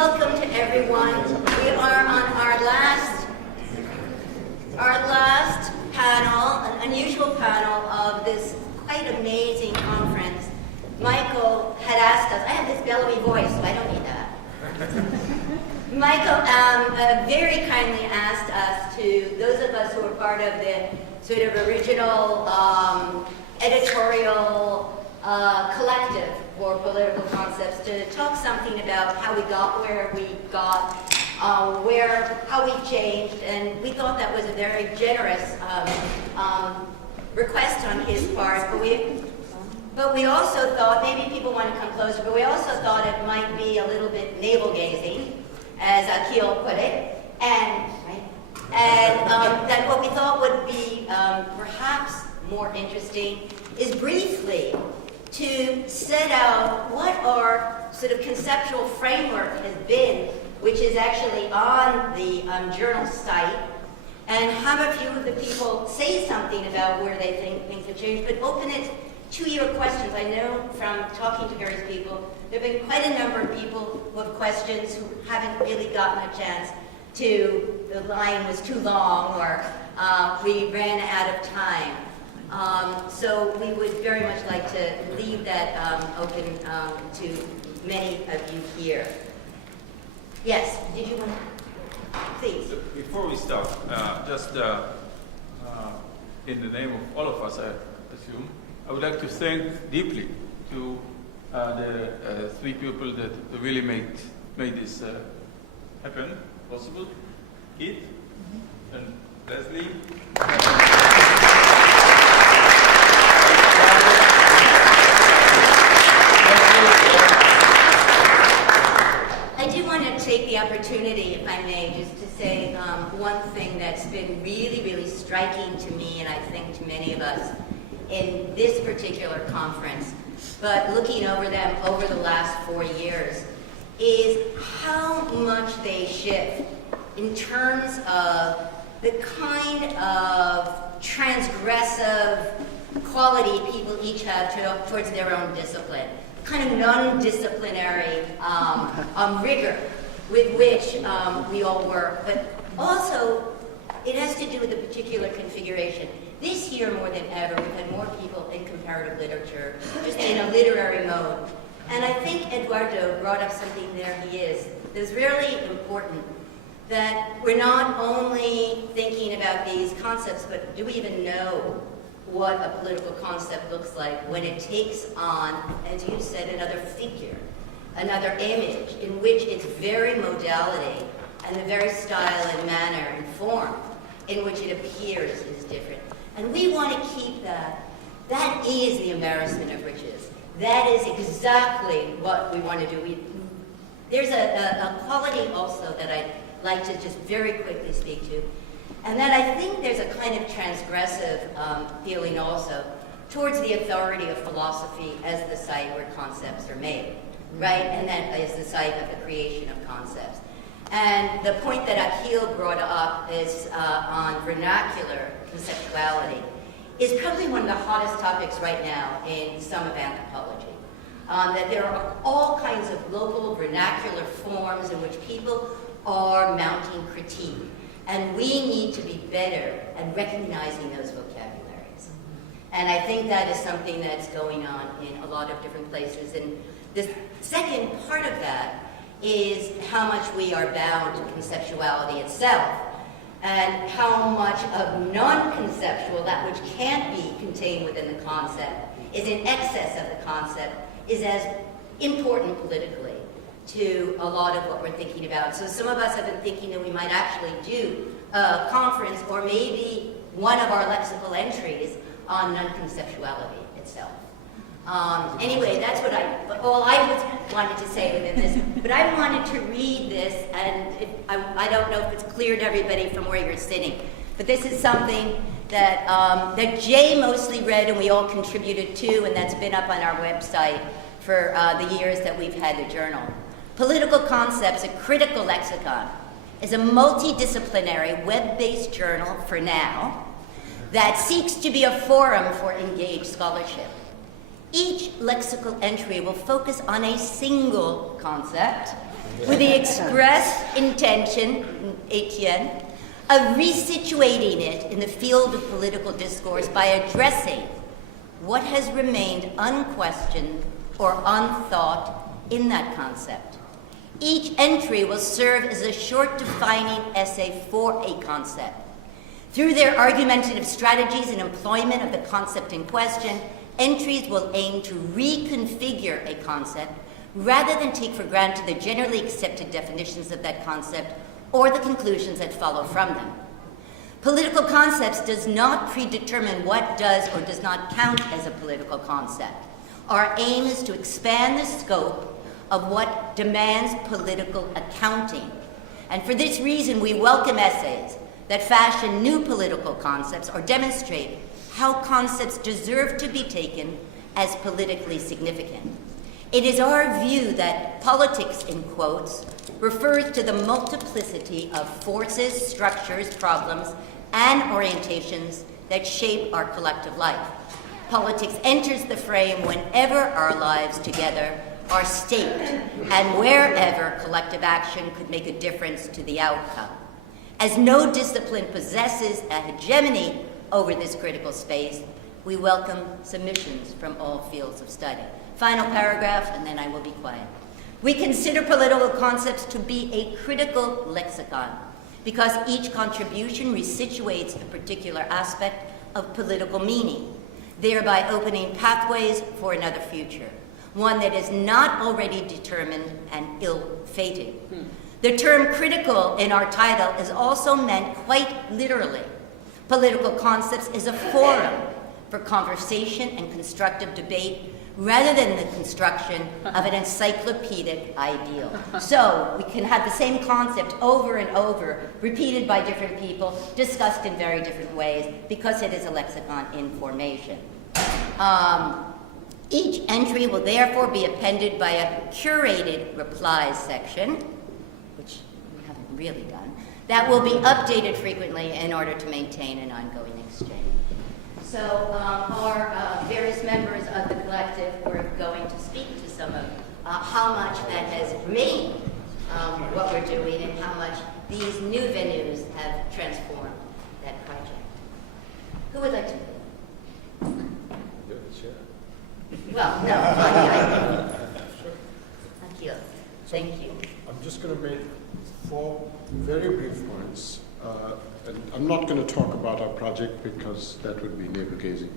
welcome to everyone. We are on our last panel, an unusual panel of this quite amazing conference. Michael had asked us, I have this bellowy voice, so I don't need that. Michael very kindly asked us to, those of us who were part of the sort of original editorial collective for political concepts, to talk something about how we got where we got, how we changed, and we thought that was a very generous request on his part, but we also thought, maybe people want to come closer, but we also thought it might be a little bit navel-gazing, as Akil put it, and that what we thought would be perhaps more interesting is briefly to set out what our sort of conceptual framework has been, which is actually on the journal site, and have a few of the people say something about where they think things have changed, but open it to your questions. I know from talking to various people, there have been quite a number of people who have questions who haven't really gotten a chance to, the line was too long, or we ran out of time. So we would very much like to leave that open to many of you here. Yes, did you want to? Please. So before we start, just in the name of all of us, I assume, I would like to thank deeply to the three people that really made this happen, possible. Keith and Leslie. I do want to take the opportunity, if I may, just to say one thing that's been really, really striking to me, and I think to many of us in this particular conference, but looking over them over the last 4 years, is how much they shift in terms of the kind of transgressive quality people each have towards their own discipline, kind of non-disciplinary rigor with which we all work, but also it has to do with the particular configuration. This year, more than ever, we've had more people in comparative literature, just in a literary mode. And I think Eduardo brought up something there, that's really important, that we're not only thinking about these concepts, but do we even know what a political concept looks like when it takes on, as you said, another figure, another image, in which its very modality and the very style and manner and form in which it appears is different. And we want to keep that. That is the embarrassment of riches. That is exactly what we want to do. There's a quality also that I'd like to just very quickly speak to, and that I think there's a kind of transgressive feeling also towards the authority of philosophy as the site where concepts are made, right? And that is the site of the creation of concepts. And the point that Akil brought up is on vernacular conceptuality is probably one of the hottest topics right now in some of anthropology. That there are all kinds of local vernacular forms in which people are mounting critique. And we need to be better at recognizing those vocabularies. And I think that is something that's going on in a lot of different places. And the second part of that is how much we are bound to conceptuality itself, and how much of non-conceptual, that which can't be contained within the concept, is in excess of the concept, is as important politically to a lot of what we're thinking about. So some of us have been thinking that we might actually do a conference, or maybe one of our lexical entries on non-conceptuality itself. Anyway, that's what all I wanted to say within this, but I wanted to read this, and I don't know if it's clear to everybody from where you're sitting, but this is something that, that Jay mostly read and we all contributed to, and that's been up on our website for the years that we've had the journal. Political Concepts, a Critical Lexicon, is a multidisciplinary web-based journal for now that seeks to be a forum for engaged scholarship. Each lexical entry will focus on a single concept with the express intention, Etienne, of resituating it in the field of political discourse by addressing what has remained unquestioned or unthought in that concept. Each entry will serve as a short defining essay for a concept. Through their argumentative strategies and employment of the concept in question, entries will aim to reconfigure a concept rather than take for granted the generally accepted definitions of that concept or the conclusions that follow from them. Political concepts does not predetermine what does or does not count as a political concept. Our aim is to expand the scope of what demands political accounting. And for this reason, we welcome essays that fashion new political concepts or demonstrate how concepts deserve to be taken as politically significant. It is our view that politics, in quotes, refers to the multiplicity of forces, structures, problems, and orientations that shape our collective life. Politics enters the frame whenever our lives together are staked and wherever collective action could make a difference to the outcome. As no discipline possesses a hegemony over this critical space, we welcome submissions from all fields of study. Final paragraph, and then I will be quiet. We consider political concepts to be a critical lexicon because each contribution resituates a particular aspect of political meaning, thereby opening pathways for another future, one that is not already determined and ill-fated. The term critical in our title is also meant quite literally. Political concepts is a forum for conversation and constructive debate rather than the construction of an encyclopedic ideal. So we can have the same concept over and over, repeated by different people, discussed in very different ways, because it is a lexicon in formation. Each entry will therefore be appended by a curated replies section, which we haven't really done, that will be updated frequently in order to maintain an ongoing exchange. So our various members of the collective were going to speak to some of how much that has made what we're doing and how much these new venues have transformed that project. Who would like to? Well, no, Thank you. I'm just going to make 4 very brief points. And I'm not going to talk about our project because that would be navel-gazing.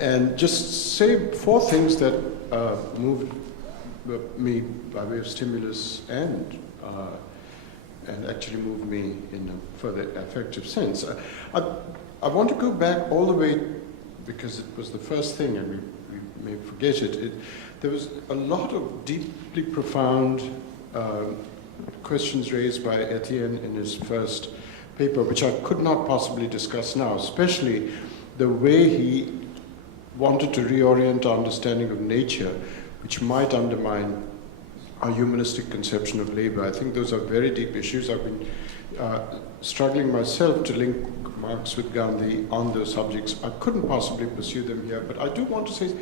And just say 4 things that moved me by way of stimulus and actually moved me in a further affective sense. I want to go back all the way, because it was the first thing, and we may forget it. There was a lot of deeply profound questions raised by Etienne in his first paper, which I could not possibly discuss now, especially the way he wanted to reorient our understanding of nature, which might undermine our humanistic conception of labor. I think those are very deep issues. I've been struggling myself to link Marx with Gandhi on those subjects. I couldn't possibly pursue them here, but I do want to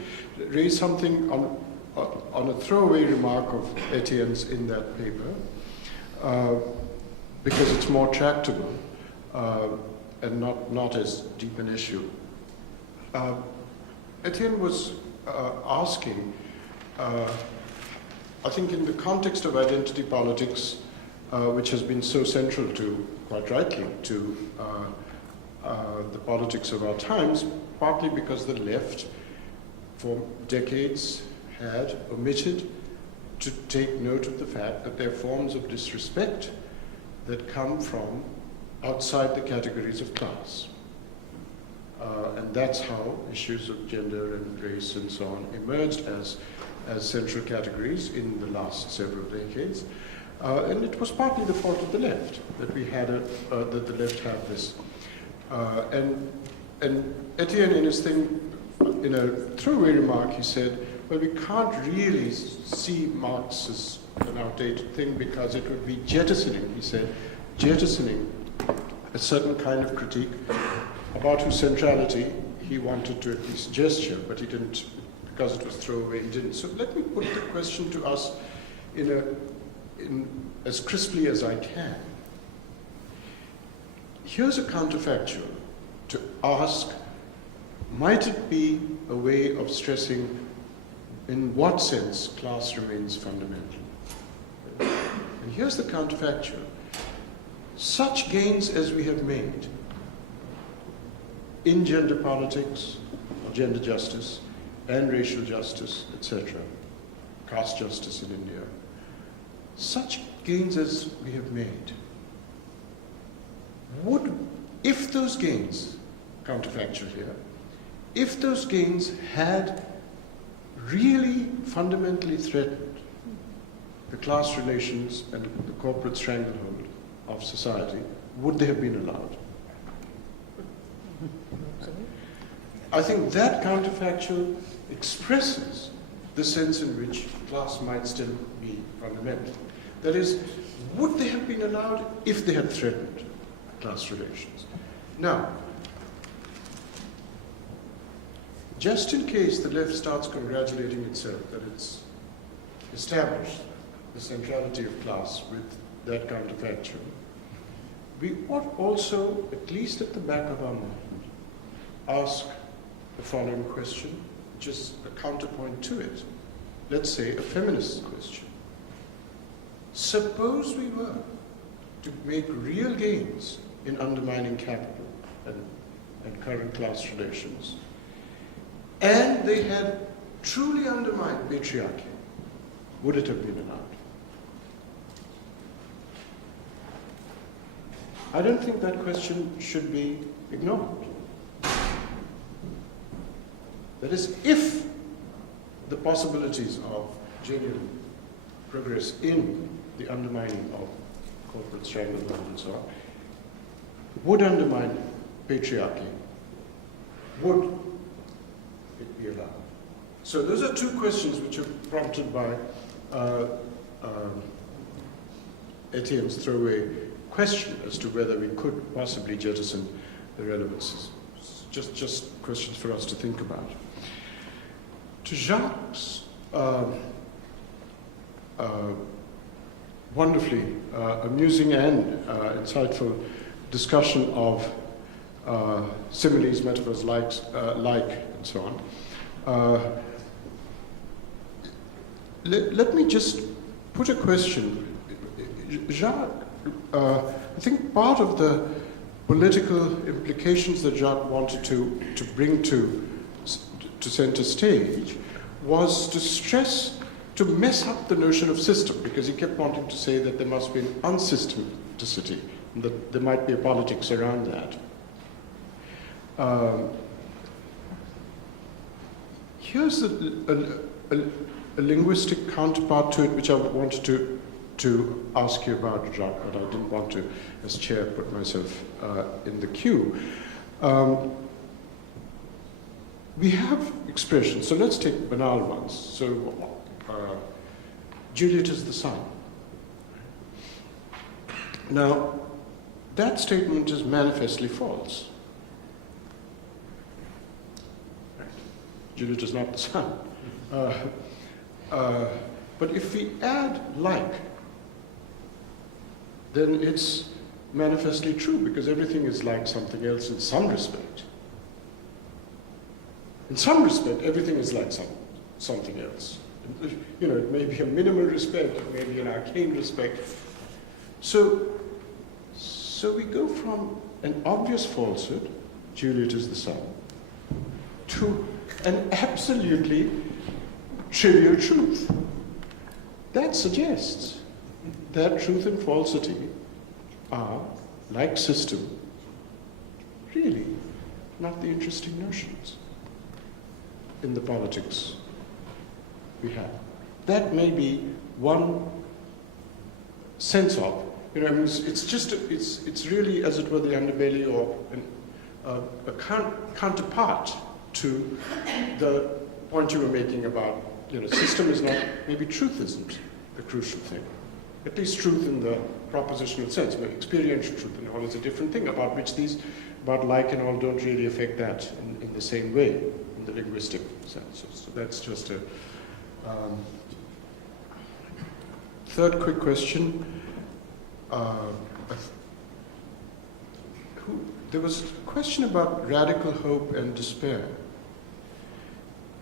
raise something on a throwaway remark of Etienne's in that paper, because it's more tractable and not as deep an issue. Etienne was asking, I think in the context of identity politics, which has been so central to, quite rightly, to the politics of our times, partly because the left, for decades, had omitted to take note of the fact that there are forms of disrespect that come from outside the categories of class. And that's how issues of gender and race and so on emerged as central categories in the last several decades. And it was partly the fault of the left that we had that the left had this. And Etienne, in his thing, in a throwaway remark, he said, well, we can't really see Marx as an outdated thing because it would be jettisoning, he said, jettisoning a certain kind of critique about whose centrality he wanted to at least gesture, but he didn't, because it was throwaway, he didn't. So let me put the question to us in as crisply as I can. Here's a counterfactual to ask, might it be a way of stressing in what sense class remains fundamental? And here's the counterfactual. Such gains as we have made in gender politics, gender justice, and racial justice, etc., caste justice in India, such gains as we have made, would, if those gains, counterfactual here, if those gains had really fundamentally threatened the class relations and the corporate stranglehold of society, would they have been allowed? I think that counterfactual expresses the sense in which class might still be fundamental. That is, would they have been allowed if they had threatened class relations? Now, just in case the left starts congratulating itself that it's established the centrality of class with that counterfactual, we ought also, at least at the back of our mind, ask the following question, which is a counterpoint to it. Let's say a feminist question. Suppose we were to make real gains in undermining capital and current class relations, and they had truly undermined patriarchy, would it have been allowed? I don't think that question should be ignored. That is, if the possibilities of genuine progress in the undermining of corporate stranglehold and so on would undermine patriarchy, would it be allowed? So those are two questions which are prompted by Etienne's throwaway question as to whether we could possibly jettison the relevances. Just questions for us to think about. To Jacques' wonderfully amusing and insightful discussion of similes, metaphors, like, and so on, let me just put a question. Jacques, I think part of the political implications that Jacques wanted to bring to center stage was to stress, to mess up the notion of system, because he kept wanting to say that there must be an unsystematicity, and that there might be a politics around that. Here's a linguistic counterpart to it, which I wanted to ask you about, Jacques, but I didn't want to, as chair, put myself in the queue. We have expressions, so let's take banal ones. So, Juliet is the sun. Now, that statement is manifestly false. Right. Juliet is not the sun. But if we add like, then it's manifestly true, because everything is like something else in some respect. In some respect, everything is like something else. You know, it may be a minimal respect, it may be an arcane respect. So we go from an obvious falsehood, Juliet is the sun, to an absolutely trivial truth. That suggests that truth and falsity are, like system, really not the interesting notions in the politics we have. That may be one sense of, you know, I mean, it's just, it's really, as it were, the underbelly or a counterpart to the point you were making about, you know, system is not, maybe truth isn't the crucial thing. At least truth in the propositional sense, but experiential truth and all is a different thing about which these about like and all don't really affect that in the same way, in the linguistic sense. So that's just a third quick question. There was a question about radical hope and despair.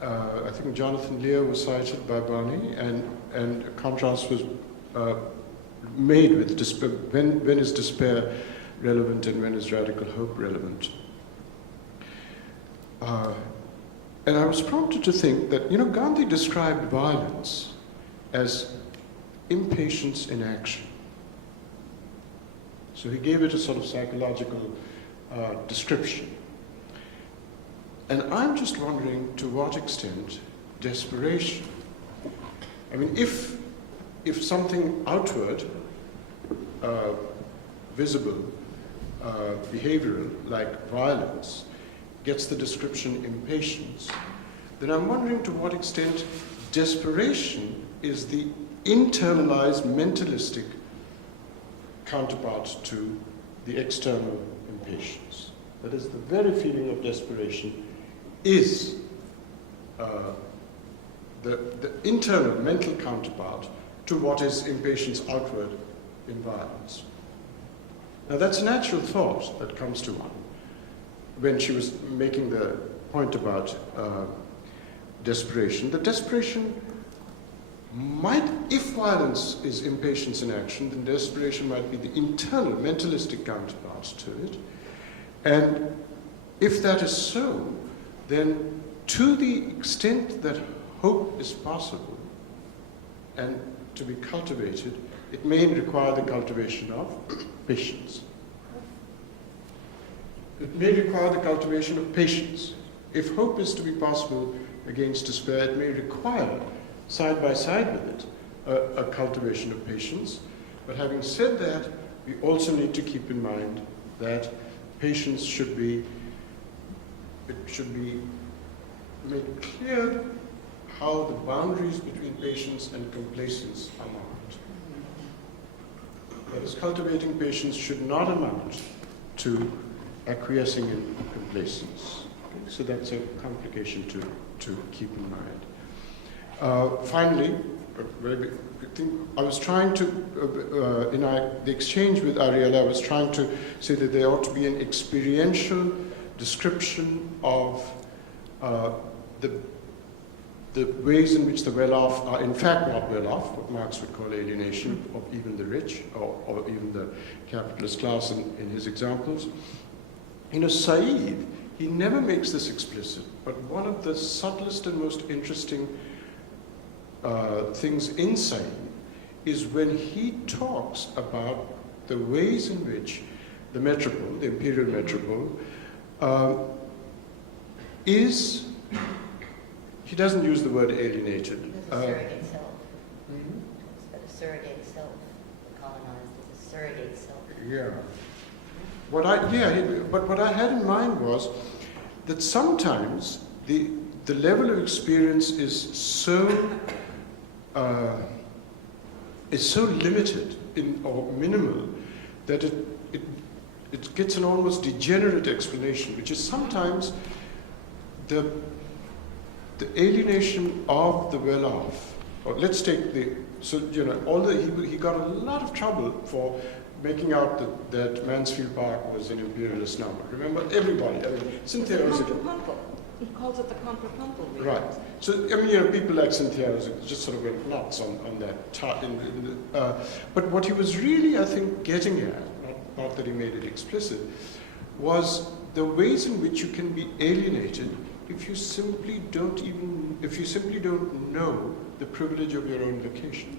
I think Jonathan Lear was cited by Barney, and a contrast was made with despair. When is despair relevant and when is radical hope relevant? And I was prompted to think that, Gandhi described violence as impatience in action. So he gave it a sort of psychological description. And I'm just wondering to what extent desperation. I mean, if something outward, visible, behavioral, like violence, gets the description impatience, then I'm wondering to what extent desperation is the internalized mentalistic counterpart to the external impatience. That is, the very feeling of desperation is the internal mental counterpart to what is impatience outward in violence. Now that's a natural thought that comes to one when she was making the point about desperation. The desperation might, if violence is impatience in action, then desperation might be the internal mentalistic counterpart to it. And if that is so, then to the extent that hope is possible and to be cultivated, it may require the cultivation of patience. It may require the cultivation of patience. If hope is to be possible against despair, it may require, side by side with it, a cultivation of patience. But having said that, we also need to keep in mind that patience should be made clear how the boundaries between patience and complacence are marked. That is, cultivating patience should not amount to acquiescing in complacence. Okay? So that's a complication to keep in mind. Finally, I think I was trying to, in the exchange with Ariella, I was trying to say that there ought to be an experiential description of the ways in which the well-off are in fact not well-off, what Marx would call alienation of even the rich or even the capitalist class in his examples. Said, he never makes this explicit, but one of the subtlest and most interesting things in Said is when he talks about the ways in which the metropole, the imperial metropole, is, he doesn't use the word alienated. The surrogate self. But a surrogate self, colonized is a surrogate self. Yeah. But what I had in mind was that sometimes the level of experience is so limited or minimal that it gets an almost degenerate explanation, which is sometimes the alienation of the well-off. Or let's take although he got a lot of trouble for making out that Mansfield Park was an imperialist number. Remember, everybody, Cynthia was he calls it the contrapuntal. right. So, people like Cynthia just sort of went nuts on that. But what he was really, I think, getting at, not that he made it explicit, was the ways in which you can be alienated if you simply don't know the privilege of your own location.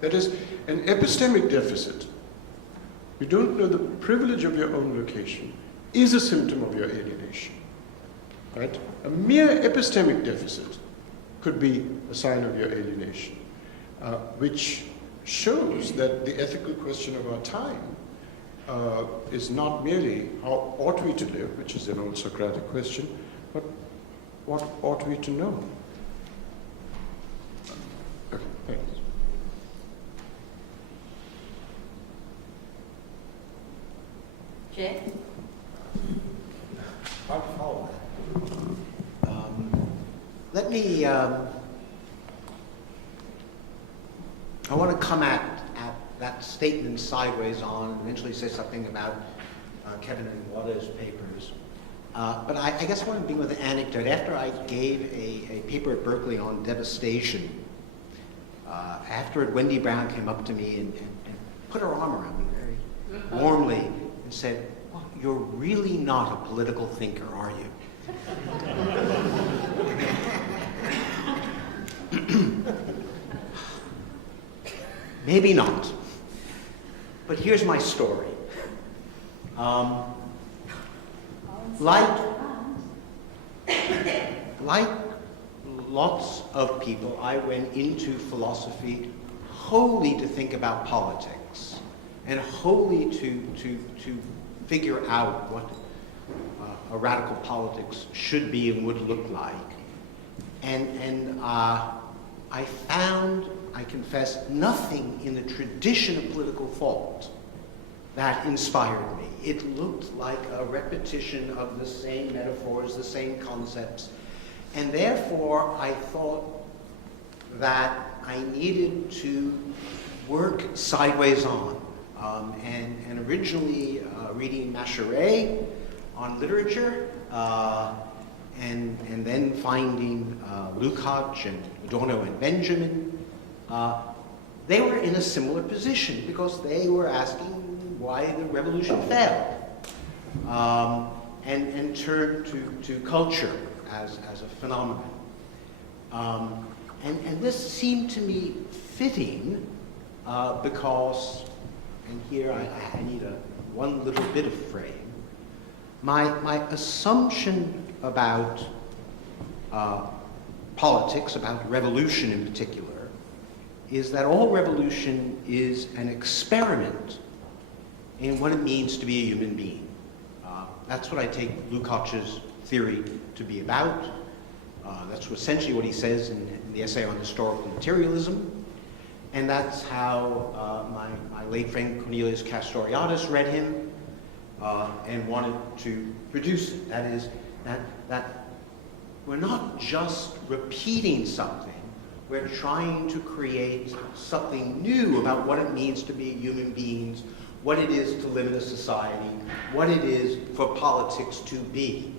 That is, an epistemic deficit, you don't know the privilege of your own location, is a symptom of your alienation. Right? A mere epistemic deficit could be a sign of your alienation, which shows that the ethical question of our time is not merely how ought we to live, which is an old Socratic question, but what ought we to know? Okay, thanks. Jay? me, I want to come at that statement sideways on, and eventually say something about Kevin and Wada's papers. But I guess I want to begin with an anecdote. After I gave a paper at Berkeley on devastation, afterward Wendy Brown came up to me and put her arm around me very warmly and said, "Well, you're really not a political thinker, are you?" Maybe not. But here's my story. Like lots of people, I went into philosophy wholly to think about politics and wholly to figure out what a radical politics should be and would look like. And I found, I confess, nothing in the tradition of political thought that inspired me. It looked like a repetition of the same metaphors, the same concepts, and therefore I thought that I needed to work sideways on. And originally reading Macherey on literature, and then finding Lukács and Adorno and Benjamin, they were in a similar position because they were asking why the revolution failed, and turned to culture as a phenomenon. And this seemed to me fitting because, and here I need one little bit of frame, my assumption about politics, about revolution in particular, is that all revolution is an experiment in what it means to be a human being. That's what I take Lukács's theory to be about. That's essentially what he says in the essay on historical materialism. And that's how my late friend Cornelius Castoriadis read him and wanted to produce it. That is, that we're not just repeating something, we're trying to create something new about what it means to be human beings, what it is to live in a society, what it is for politics to be.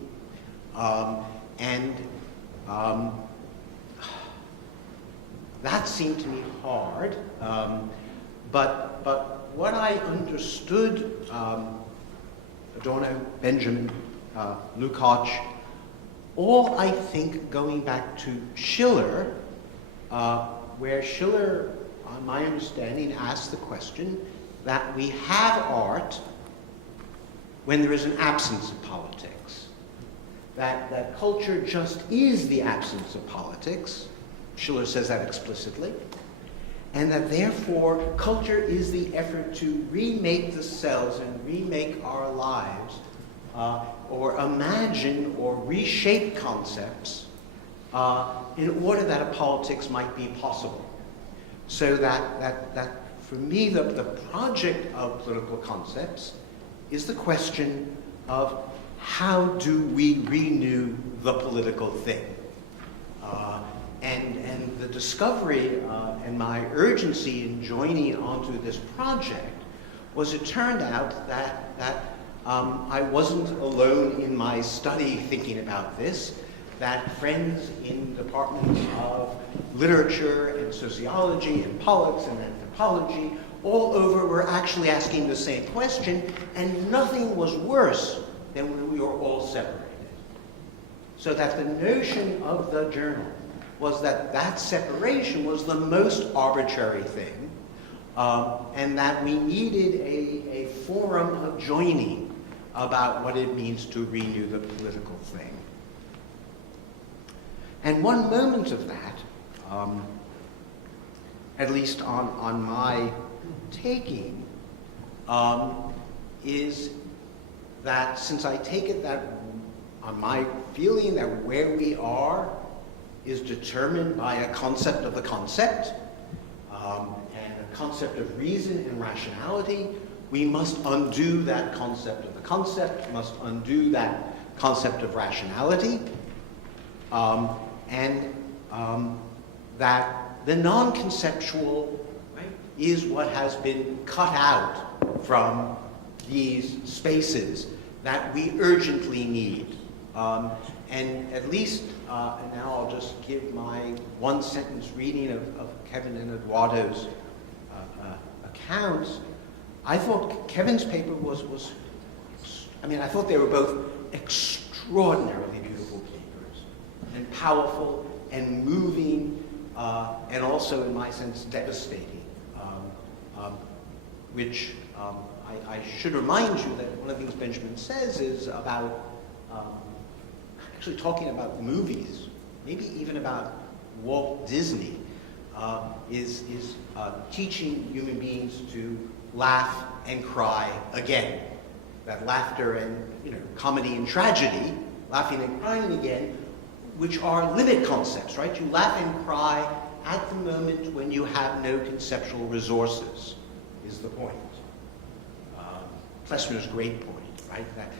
That seemed to me hard, but what I understood, Adorno, Benjamin, Lukács, all I think going back to Schiller, where Schiller, on my understanding, asked the question that we have art when there is an absence of politics. That culture just is the absence of politics. Schiller says that explicitly. And that therefore culture is the effort to remake the selves and remake our lives, or imagine or reshape concepts in order that a politics might be possible. So that for me, the project of political concepts is the question of how do we renew the political thing? And the discovery and my urgency in joining onto this project was it turned out that I wasn't alone in my study thinking about this, that friends in departments of literature and sociology and politics and anthropology all over were actually asking the same question, and nothing was worse than when we were all separated. So that the notion of the journal was that separation was the most arbitrary thing, and that we needed a forum of joining about what it means to renew the political thing. And one moment of that, at least on my taking, is that since I take it that on my feeling that where we are is determined by a concept of the concept, and a concept of reason and rationality, we must undo that concept of the concept, must undo that concept of rationality, and that the non-conceptual, right, is what has been cut out from these spaces that we urgently need. And at least, and now I'll just give my one-sentence reading of Kevin and Eduardo's accounts. I thought Kevin's paper was, I mean, I thought they were both extraordinarily beautiful papers, and powerful and moving, and also, in my sense, devastating, which I should remind you that one of the things Benjamin says is about actually talking about movies, maybe even about Walt Disney, is teaching human beings to laugh and cry again. That laughter and, you know, comedy and tragedy, laughing and crying again, which are limit concepts, right? You laugh and cry at the moment when you have no conceptual resources, is the point. Plessner's great point, right? That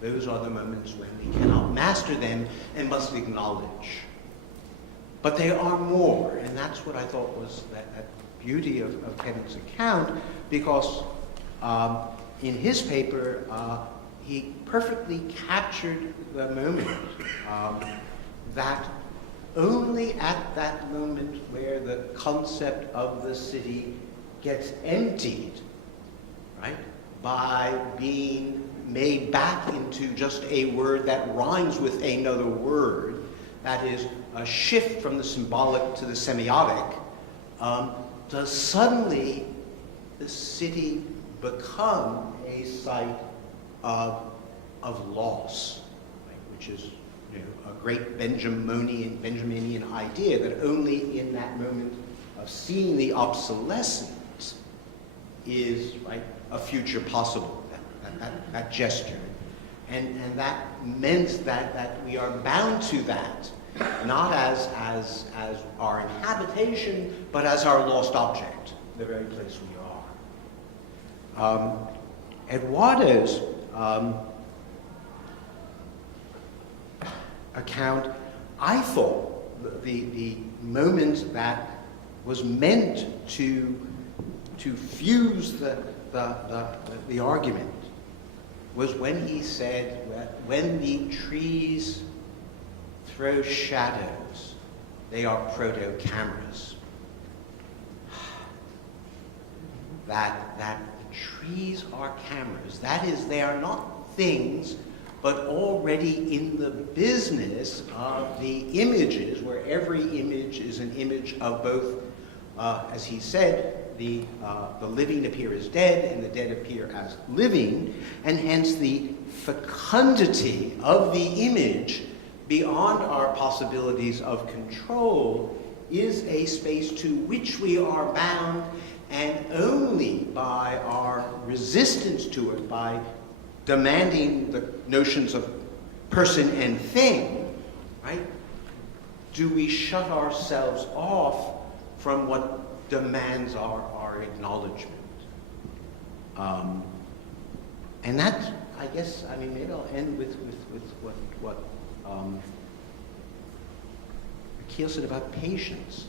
those are the moments when we cannot master them and must acknowledge. But they are more, and that's what I thought was that beauty of Kevin's account, because in his paper, he perfectly captured the moment that only at that moment where the concept of the city gets emptied, right, by being made back into just a word that rhymes with another word, that is a shift from the symbolic to the semiotic, does suddenly the city become a site of loss, right? Which is, you know, a great Benjaminian idea that only in that moment of seeing the obsolescence is, right, a future possible. That gesture, and that meant that we are bound to that, not as our inhabitation, but as our lost object, the very place we are. Eduardo's account, I thought, the moment that was meant to fuse the argument was when he said, when the trees throw shadows, they are proto-cameras. That trees are cameras. That is, they are not things, but already in the business of the images, where every image is an image of both, as he said, the living appear as dead and the dead appear as living, and hence the fecundity of the image beyond our possibilities of control is a space to which we are bound, and only by our resistance to it, by demanding the notions of person and thing, right, do we shut ourselves off from what demands our acknowledgement. And that, I guess, I mean, maybe I'll end with what Akil said about patience.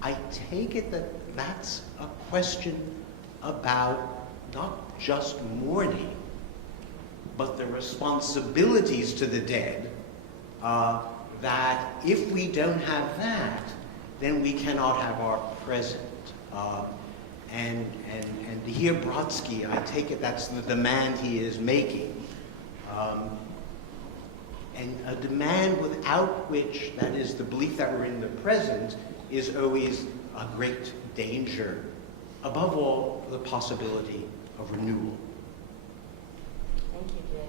I take it that that's a question about not just mourning, but the responsibilities to the dead, that if we don't have that, then we cannot have our present. And to hear Brodsky, I take it that's the demand he is making. And a demand without which, that is the belief that we're in the present, is always a great danger. Above all, the possibility of renewal. Thank you, Jay.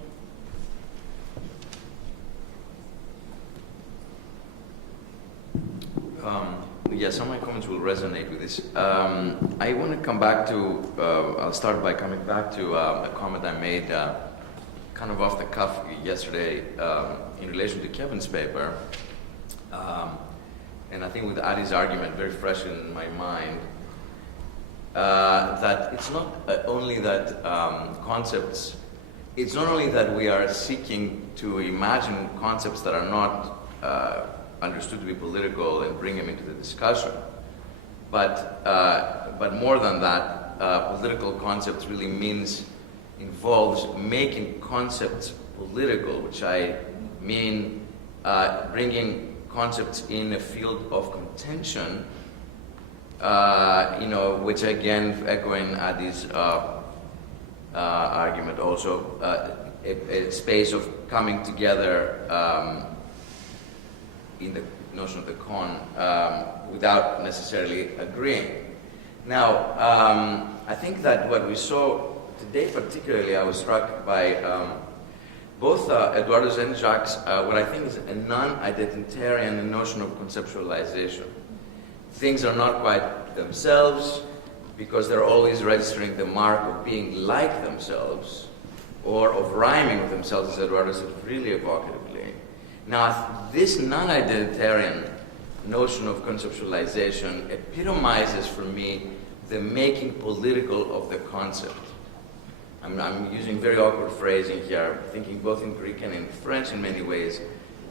Yeah, some of my comments will resonate with this. I want to come back to, I'll start by coming back to a comment I made kind of off the cuff yesterday in relation to Kevin's paper. And I think with Adi's argument very fresh in my mind, that it's not only that concepts, it's not only that we are seeking to imagine concepts that are not understood to be political and bring them into the discussion. But more than that, political concepts really involves making concepts political, which I mean bringing concepts in a field of contention, which again, echoing Adi's argument also, a space of coming together in the notion of the con without necessarily agreeing. Now, I think that what we saw today particularly, I was struck by both Eduardo Zenjac's, what I think is a non-identitarian notion of conceptualization. Things are not quite themselves because they're always registering the mark of being like themselves or of rhyming with themselves, as Eduardo said really evocatively. Now, this non-identitarian notion of conceptualization epitomizes for me the making political of the concept. I'm using very awkward phrasing here, thinking both in Greek and in French in many ways,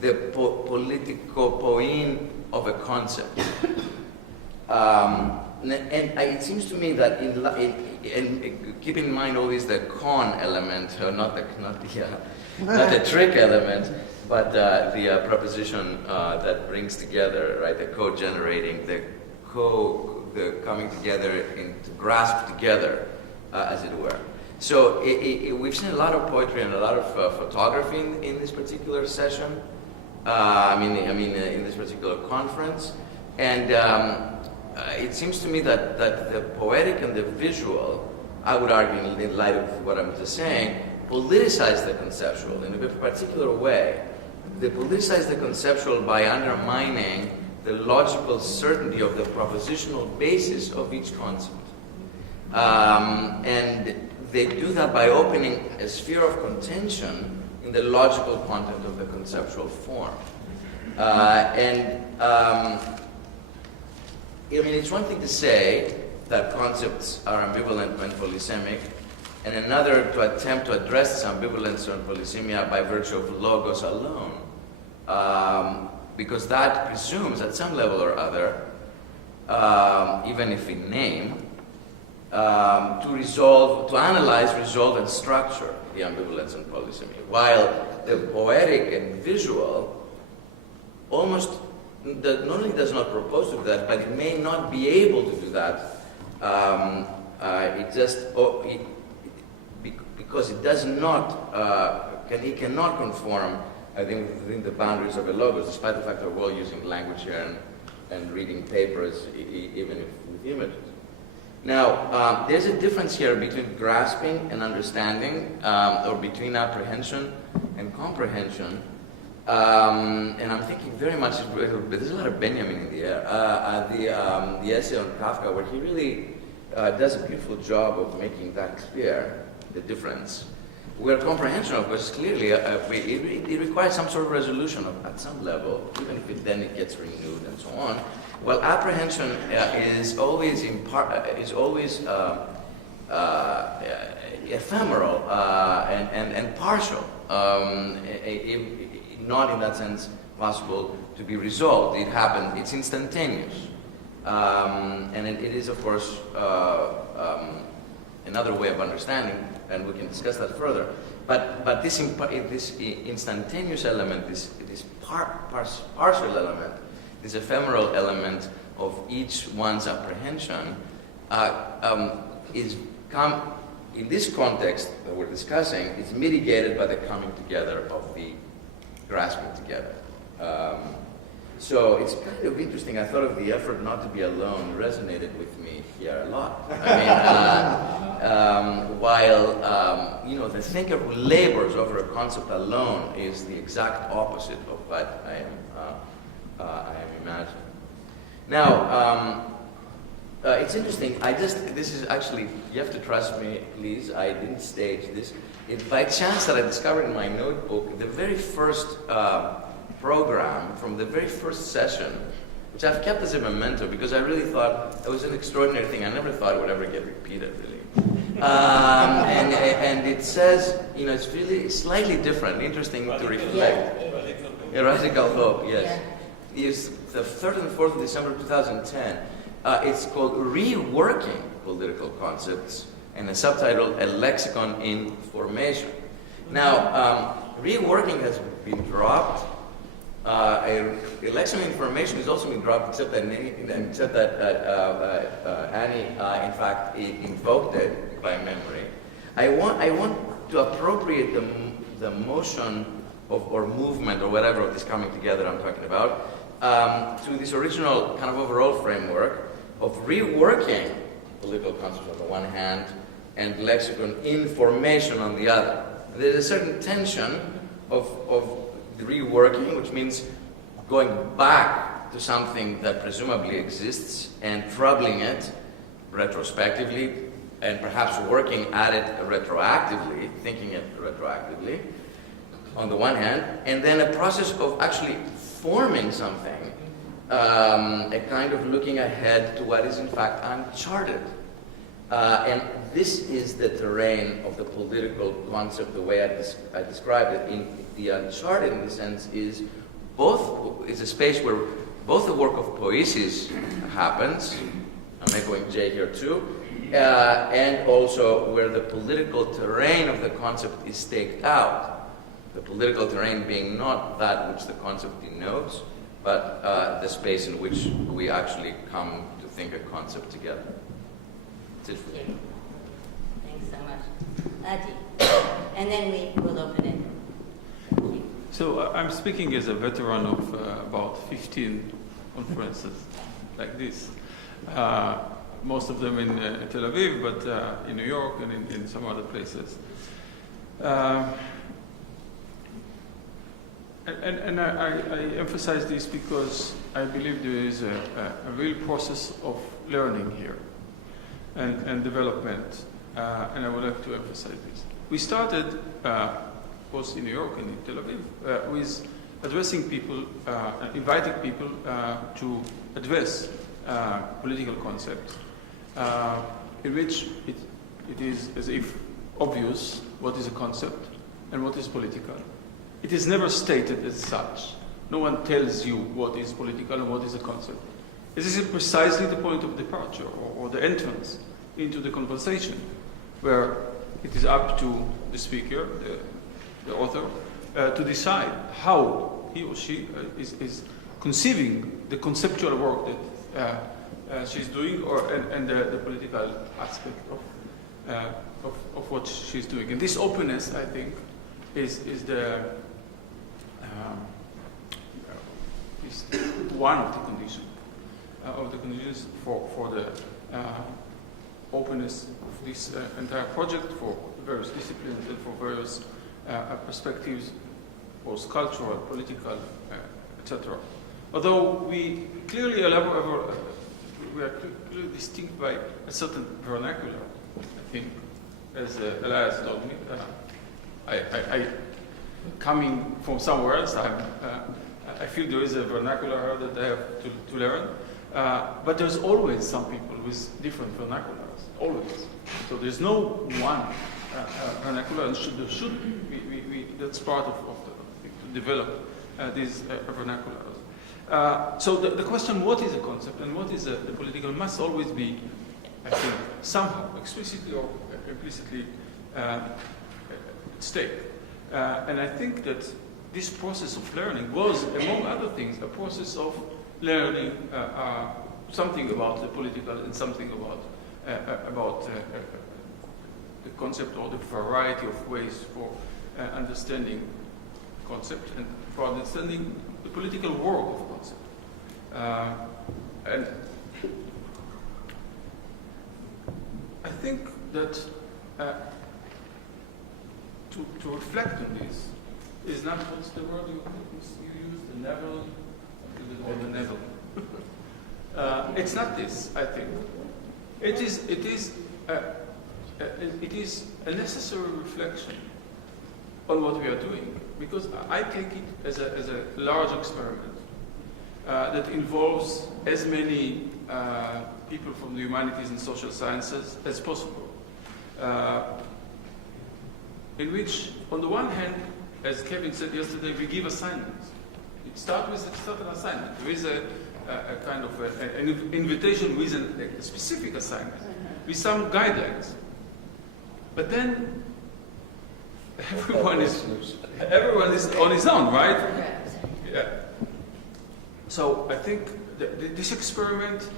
the politikopoin of a concept. And it seems to me that keep in mind always the con element, not the trick element, but the proposition that brings together, right? The co-generating, the coming together to grasp together, as it were. So we've seen a lot of poetry and a lot of photography in this particular session. In this particular conference, and it seems to me that the poetic and the visual, I would argue in light of what I'm just saying, politicize the conceptual in a particular way. They politicize the conceptual by undermining the logical certainty of the propositional basis of each concept. And they do that by opening a sphere of contention in the logical content of the conceptual form. It's one thing to say that concepts are ambivalent and polysemic, and another to attempt to address this ambivalence and polysemia by virtue of logos alone, because that presumes at some level or other, even if in name, to analyze, resolve, and structure the ambivalence and polysemia, while the poetic and visual almost not only does not propose to do that, but it may not be able to do that. Because it does not, it cannot conform, I think, within the boundaries of a logos, despite the fact that we're all using language here and reading papers, even if with images. Now, there's a difference here between grasping and understanding, or between apprehension and comprehension. And I'm thinking very much, there's a lot of Benjamin in the air. The essay on Kafka, where he really does a beautiful job of making that clear, the difference. Where comprehension, of course, clearly, it requires some sort of resolution at some level, even if then it gets renewed and so on. Well, apprehension is always ephemeral and partial. Not in that sense possible to be resolved. It happened, it's instantaneous. And it is, of course, another way of understanding, and we can discuss that further. But this instantaneous element, this partial element, this ephemeral element of each one's apprehension in this context that we're discussing, is mitigated by the coming together of the grasping together. So it's kind of interesting. I thought of the effort not to be alone resonated with me here a lot. While the thinker who labors over a concept alone is the exact opposite of what I am imagining. Now, it's interesting. This is actually, you have to trust me, please. I didn't stage this. By chance that I discovered in my notebook the very first program from the very first session, which I've kept as a memento because I really thought it was an extraordinary thing. I never thought it would ever get repeated, really. And it says, it's really slightly different, interesting to reflect. Yeah, Radical hope, yes. Yeah. is the 3rd and 4th of December 2010. It's called Reworking Political Concepts, and the subtitle, A Lexicon in Formation. Now, reworking has been dropped. A lexicon in formation has also been dropped, except that Annie, in fact, invoked it by memory. I want to appropriate the motion or movement or whatever of this coming together I'm talking about to this original kind of overall framework of reworking political concepts on the one hand and lexicon in formation on the other. There's a certain tension of reworking, which means going back to something that presumably exists and troubling it retrospectively and perhaps working at it retroactively, thinking it retroactively on the one hand, and then a process of actually forming something, a kind of looking ahead to what is in fact uncharted. And this is the terrain of the political concept, the way I described it. In the uncharted, in the sense, is a space where both the work of poiesis happens, I'm echoing Jay here too, and also where the political terrain of the concept is staked out. The political terrain being not that which the concept denotes, but the space in which we actually come to think a concept together. That's it for me. Thanks so much. Adi. And then we will open it. Thank you. So I'm speaking as a veteran of about 15 conferences like this. Most of them in Tel Aviv, but in New York and in some other places. And I emphasize this because I believe there is a real process of learning here and development, and I would like to emphasize this. We started, both in New York and in Tel Aviv, with addressing people, inviting people to address political concepts, in which it is as if obvious what is a concept and what is political. It is never stated as such. No one tells you what is political and what is a concept. This is precisely the point of departure or the entrance into the conversation, where it is up to the speaker, the author, to decide how he or she is conceiving the conceptual work that she's doing, and the political aspect of what she's doing. And this openness, I think, is one of the conditions for the openness of this entire project, for various disciplines and for various perspectives, both cultural, political, etc. Although we clearly we are clearly distinct by a certain vernacular, I think, as Elias told me. I coming from somewhere else, I feel there is a vernacular that I have to learn. But there's always some people with different vernaculars, always. So there's no one vernacular, and that's part of to develop these vernaculars. So the question, what is a concept and what is the political, must always be, I think, somehow, explicitly or implicitly at stake. And I think that this process of learning was, among other things, a process of learning something about the political and something about the concept, or the variety of ways for understanding concept and for understanding the political work of concept. And I think that to reflect on this is not, what's the word you use, the level, or the level. It's not this, I think. It is a necessary reflection on what we are doing, because I take it as a large experiment that involves as many people from the humanities and social sciences as possible, in which, on the one hand, as Kevin said yesterday, we give assignments. It starts with an assignment. There is a kind of an invitation with a specific assignment, with some guidelines. But then everyone is on his own, right? Yeah. So I think this experiment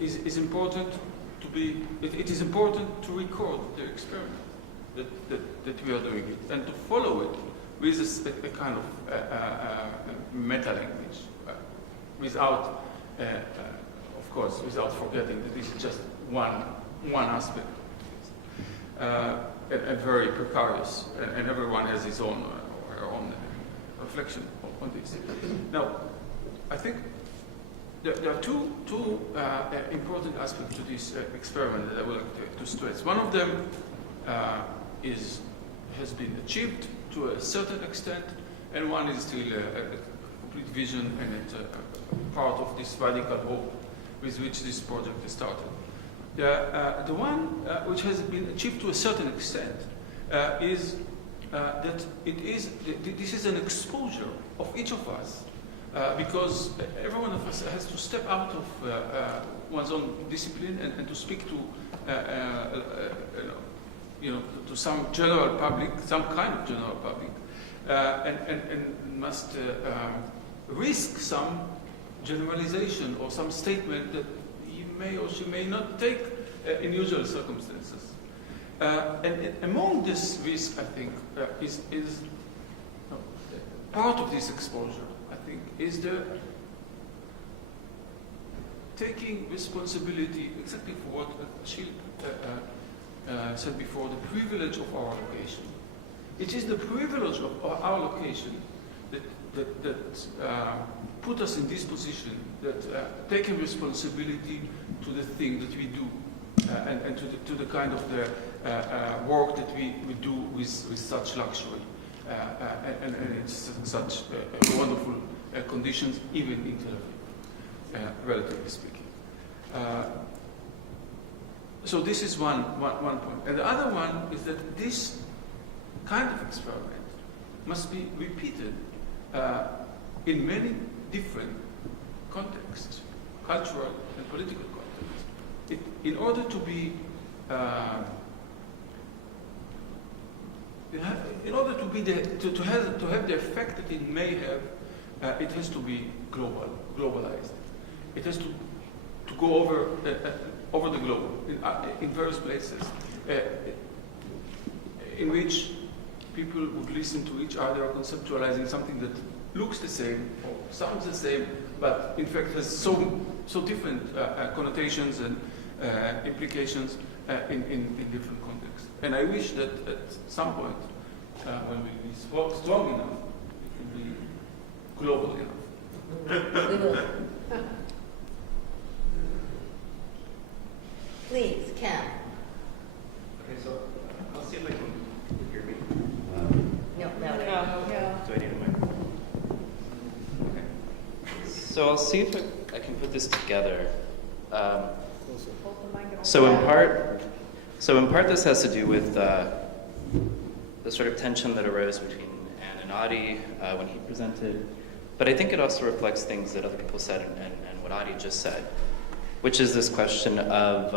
is important to be. It is important to record the experiment that we are doing it, and to follow it with a kind of meta language, without, of course, without forgetting that this is just one aspect, and very precarious, and everyone has his own or her own reflection on this. Now, I think there are two important aspects to this experiment that I would like to stress. One of them has been achieved to a certain extent, and one is still a complete vision, and it's a part of this radical hope with which this project is started. The one which has been achieved to a certain extent is that this is an exposure of each of us, because every one of us has to step out of one's own discipline and to speak to to some general public, some kind of general public, and must risk some generalization or some statement that he may or she may not take in usual circumstances. And among this risk, I think, is part of this exposure, I think, is the taking responsibility exactly for what Achille said before, the privilege of our location. It is the privilege of our location that put us in this position, that taking responsibility to the thing that we do, and to the kind of the work that we do with such luxury, and it's such wonderful conditions, even in Tel Aviv, relatively speaking. So this is one point. And the other one is that this kind of experiment must be repeated in many different contexts, cultural and political contexts. In order to be, to have the effect that it may have, it has to be globalized. It has to go over the globe, in various places, in which people would listen to each other, conceptualizing something that looks the same or sounds the same, but in fact has so different connotations and implications in different contexts. And I wish that at some point, when we be strong enough, it can be global enough. We will. Please, Cam. Okay, so I'll see if I can hear me. No. Do I need a mic? Okay. So I'll see if I can put this together. So in part, this has to do with the sort of tension that arose between Anne and Adi when he presented. But I think it also reflects things that other people said and what Adi just said, which is this question of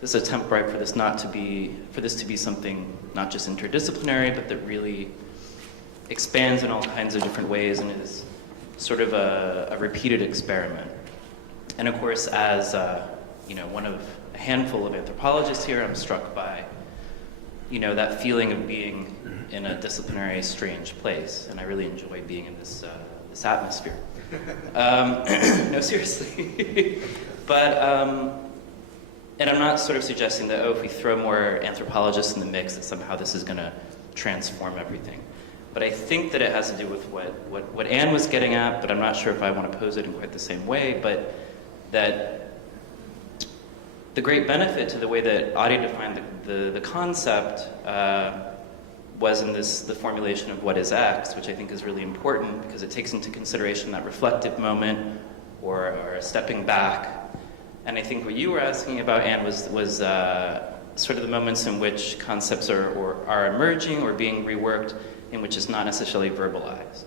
this attempt, right, for this to be something not just interdisciplinary, but that really expands in all kinds of different ways and is sort of a repeated experiment. And of course, as one of a handful of anthropologists here, I'm struck by that feeling of being in a disciplinary, strange place, and I really enjoy being in this atmosphere. No, seriously. But, and I'm not sort of suggesting that, if we throw more anthropologists in the mix, that somehow this is going to transform everything. But I think that it has to do with what Anne was getting at, but I'm not sure if I want to pose it in quite the same way, but that the great benefit to the way that Adi defined the concept was in the formulation of what is X, which I think is really important because it takes into consideration that reflective moment or a stepping back. And I think what you were asking about, Anne, was sort of the moments in which concepts are emerging or being reworked in which it's not necessarily verbalized.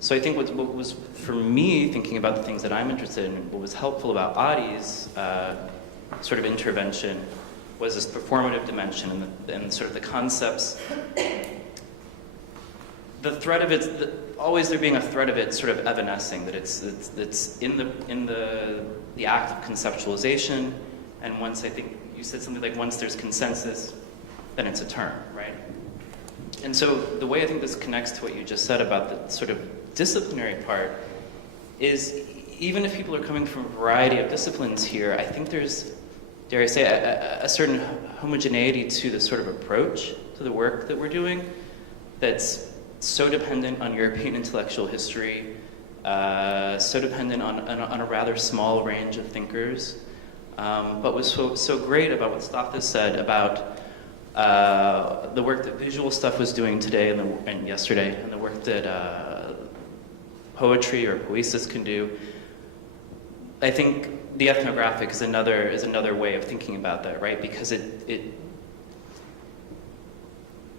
So I think what was, for me, thinking about the things that I'm interested in, what was helpful about Adi's sort of intervention was this performative dimension and sort of the concepts. The thread of it, always there being a thread of it sort of evanescing, that it's in the act of conceptualization, and once, I think you said something like, once there's consensus, then it's a term, right? And so the way I think this connects to what you just said about the sort of disciplinary part is, even if people are coming from a variety of disciplines here, I think there's, dare I say, a certain homogeneity to the sort of approach to the work that we're doing that's so dependent on European intellectual history, so dependent on a rather small range of thinkers, but was so great about what Stathis said about the work that Visual Stuff was doing today and yesterday, and the work that poetry or poesis can do. I think the ethnographic is another way of thinking about that, right? Because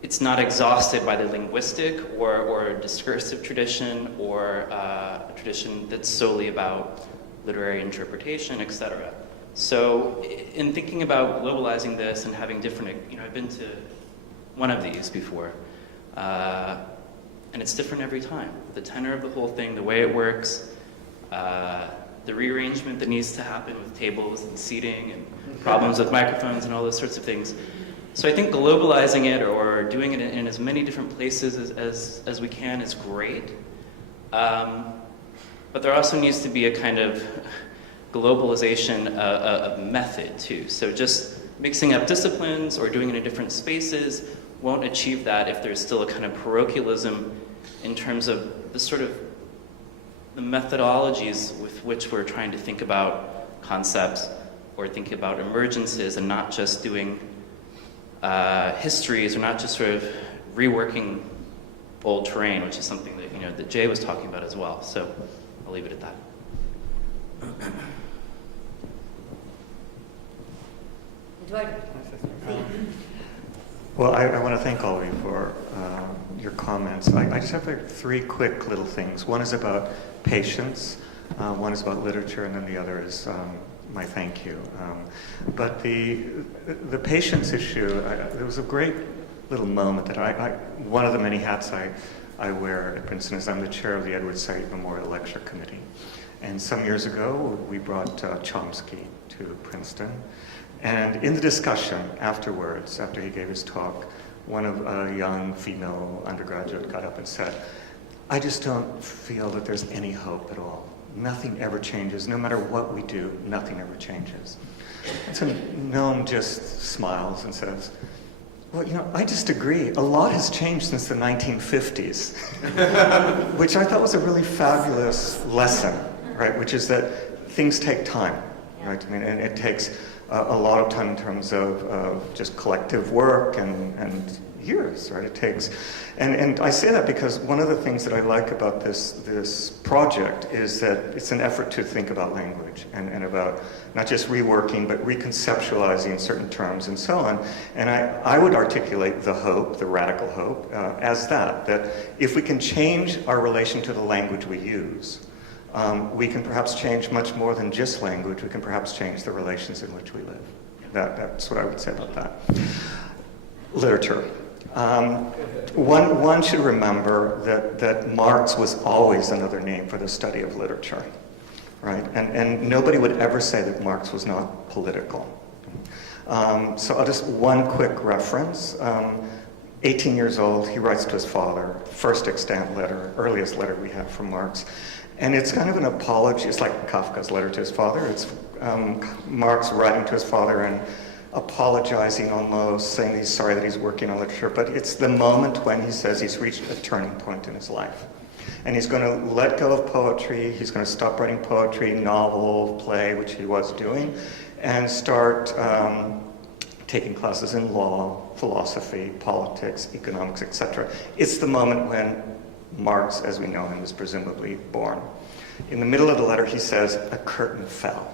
it's not exhausted by the linguistic or discursive tradition or a tradition that's solely about literary interpretation, etc. So in thinking about globalizing this and having different, I've been to one of these before, and it's different every time. The tenor of the whole thing, the way it works, the rearrangement that needs to happen with tables and seating and problems with microphones and all those sorts of things. So I think globalizing it or doing it in as many different places as we can is great. But there also needs to be a kind of globalization of method too. So just mixing up disciplines or doing it in different spaces won't achieve that if there's still a kind of parochialism in terms of the sort of the methodologies with which we're trying to think about concepts or think about emergences, and not just doing histories, or not just sort of reworking old terrain, which is something that that Jay was talking about as well. So I'll leave it at that. Eduardo. Well, I want to thank all of you for your comments. I just have three quick little things. One is about patience, one is about literature, and then the other is my thank you. But the patience issue, there was a great little moment that one of the many hats I wear at Princeton is I'm the chair of the Edward Said Memorial Lecture Committee. And some years ago, we brought Chomsky to Princeton. And in the discussion afterwards, after he gave his talk, one of a young female undergraduate got up and said, "I just don't feel that there's any hope at all. Nothing ever changes. No matter what we do, nothing ever changes." And so Noam just smiles and says, "Well, I just agree. A lot has changed since the 1950s, which I thought was a really fabulous lesson, right? Which is that things take time, right? I mean, and it takes a lot of time in terms of just collective work and years, right? It takes, and I say that because one of the things that I like about this project is that it's an effort to think about language and about not just reworking, but reconceptualizing certain terms and so on. And I would articulate the hope, the radical hope, as that if we can change our relation to the language we use, we can perhaps change much more than just language. We can perhaps change the relations in which we live. That's what I would say about that. Literature. One should remember that Marx was always another name for the study of literature, right? And nobody would ever say that Marx was not political. So I'll just one quick reference. 18 years old, he writes to his father, first extant letter, earliest letter we have from Marx. And it's kind of an apology. It's like Kafka's letter to his father. It's Marx writing to his father and apologizing almost, saying he's sorry that he's working on literature. But it's the moment when he says he's reached a turning point in his life. And he's going to let go of poetry. He's going to stop writing poetry, novel, play, which he was doing, and start taking classes in law, philosophy, politics, economics, etc. It's the moment when Marx, as we know him, is presumably born. In the middle of the letter, he says, "A curtain fell."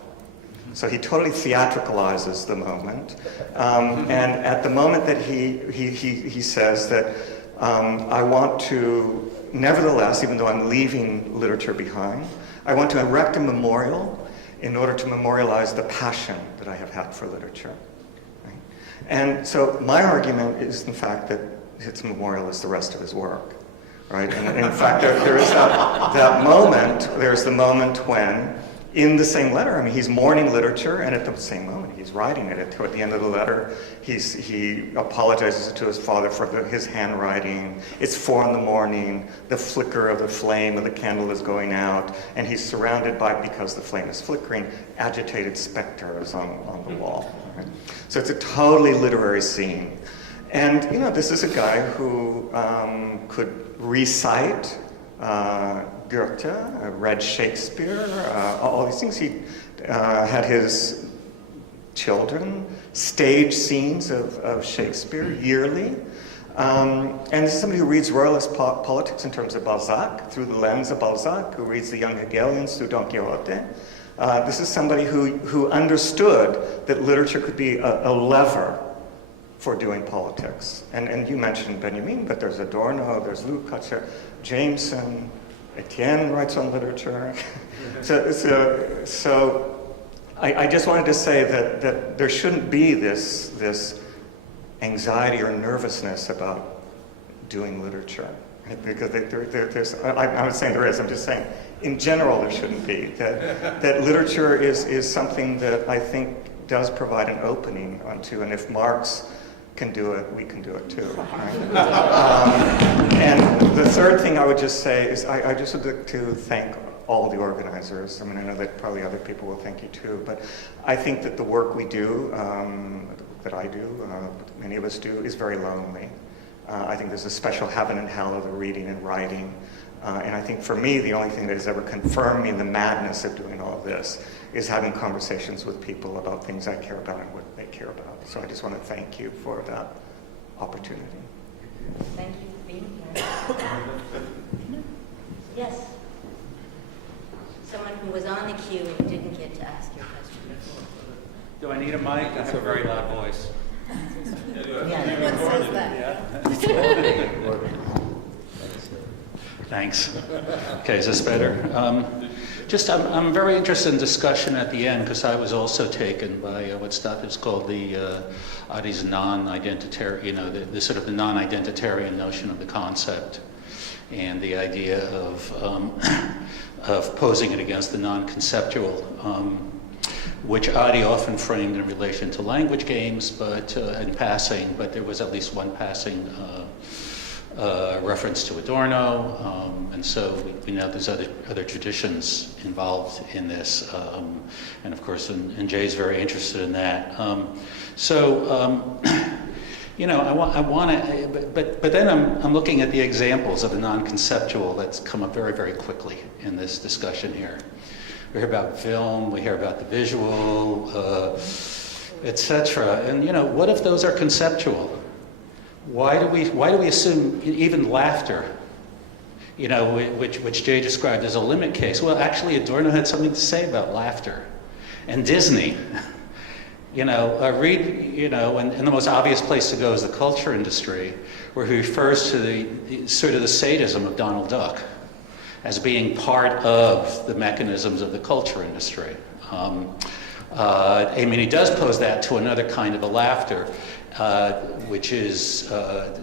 So he totally theatricalizes the moment. And at the moment that he says that I want to, nevertheless, even though I'm leaving literature behind, I want to erect a memorial in order to memorialize the passion that I have had for literature. Right? And so my argument is, in fact, that his memorial is the rest of his work. Right? And in fact, there is that moment, there's the moment when, in the same letter, I mean, he's mourning literature, and at the same moment, he's writing it. Toward the end of the letter, he apologizes to his father for his handwriting. It's 4 a.m, the flicker of the flame of the candle is going out, and he's surrounded by, because the flame is flickering, agitated specters on the wall. Right? So it's a totally literary scene. And, you know, this is a guy who could recite Goethe, read Shakespeare, all these things. He had his children stage scenes of Shakespeare yearly. And this is somebody who reads royalist politics in terms of Balzac, through the lens of Balzac, who reads the young Hegelians through Don Quixote. This is somebody who understood that literature could be a lever for doing politics. And you mentioned Benjamin, but there's Adorno, there's Lukács, Jameson, Etienne writes on literature. So I just wanted to say that there shouldn't be this anxiety or nervousness about doing literature. Right? Because I'm not saying there is, I'm just saying in general there shouldn't be. That literature is something that I think does provide an opening onto, and if Marx can do it, we can do it too. Right? And the third thing I would just say is I just would like to thank all the organizers. I mean, I know that probably other people will thank you too, but I think that the work we do, that I do, many of us do, is very lonely. I think there's a special heaven and hell of the reading and writing. And I think for me, the only thing that has ever confirmed me in the madness of doing all this is having conversations with people about things I care about and what they care about. So I just want to thank you for that opportunity. Thank you for being here. Yes. Someone who was on the queue and didn't get to ask your question before. Do I need a mic? I have a very loud voice. Everyone says that. Thanks. Okay, is this better? I'm very interested in discussion at the end because I was also taken by what Stapis called the Adi's non-identitarian, the sort of the non-identitarian notion of the concept, and the idea of posing it against the non-conceptual, which Adi often framed in relation to language games, but in passing. But there was at least one passing reference to Adorno, and so we know there's other traditions involved in this, and of course, and Jay's very interested in that. You know, I want to, but then I'm looking at the examples of the non-conceptual that's come up very, very quickly in this discussion here. We hear about film, we hear about the visual, etc. And you know, what if those are conceptual? Why do we assume even laughter, you know, which Jay described as a limit case? Well, actually, Adorno had something to say about laughter, and Disney. You know, and the most obvious place to go is the culture industry, where he refers to the sort of the sadism of Donald Duck as being part of the mechanisms of the culture industry. I mean, he does pose that to another kind of a laughter, which is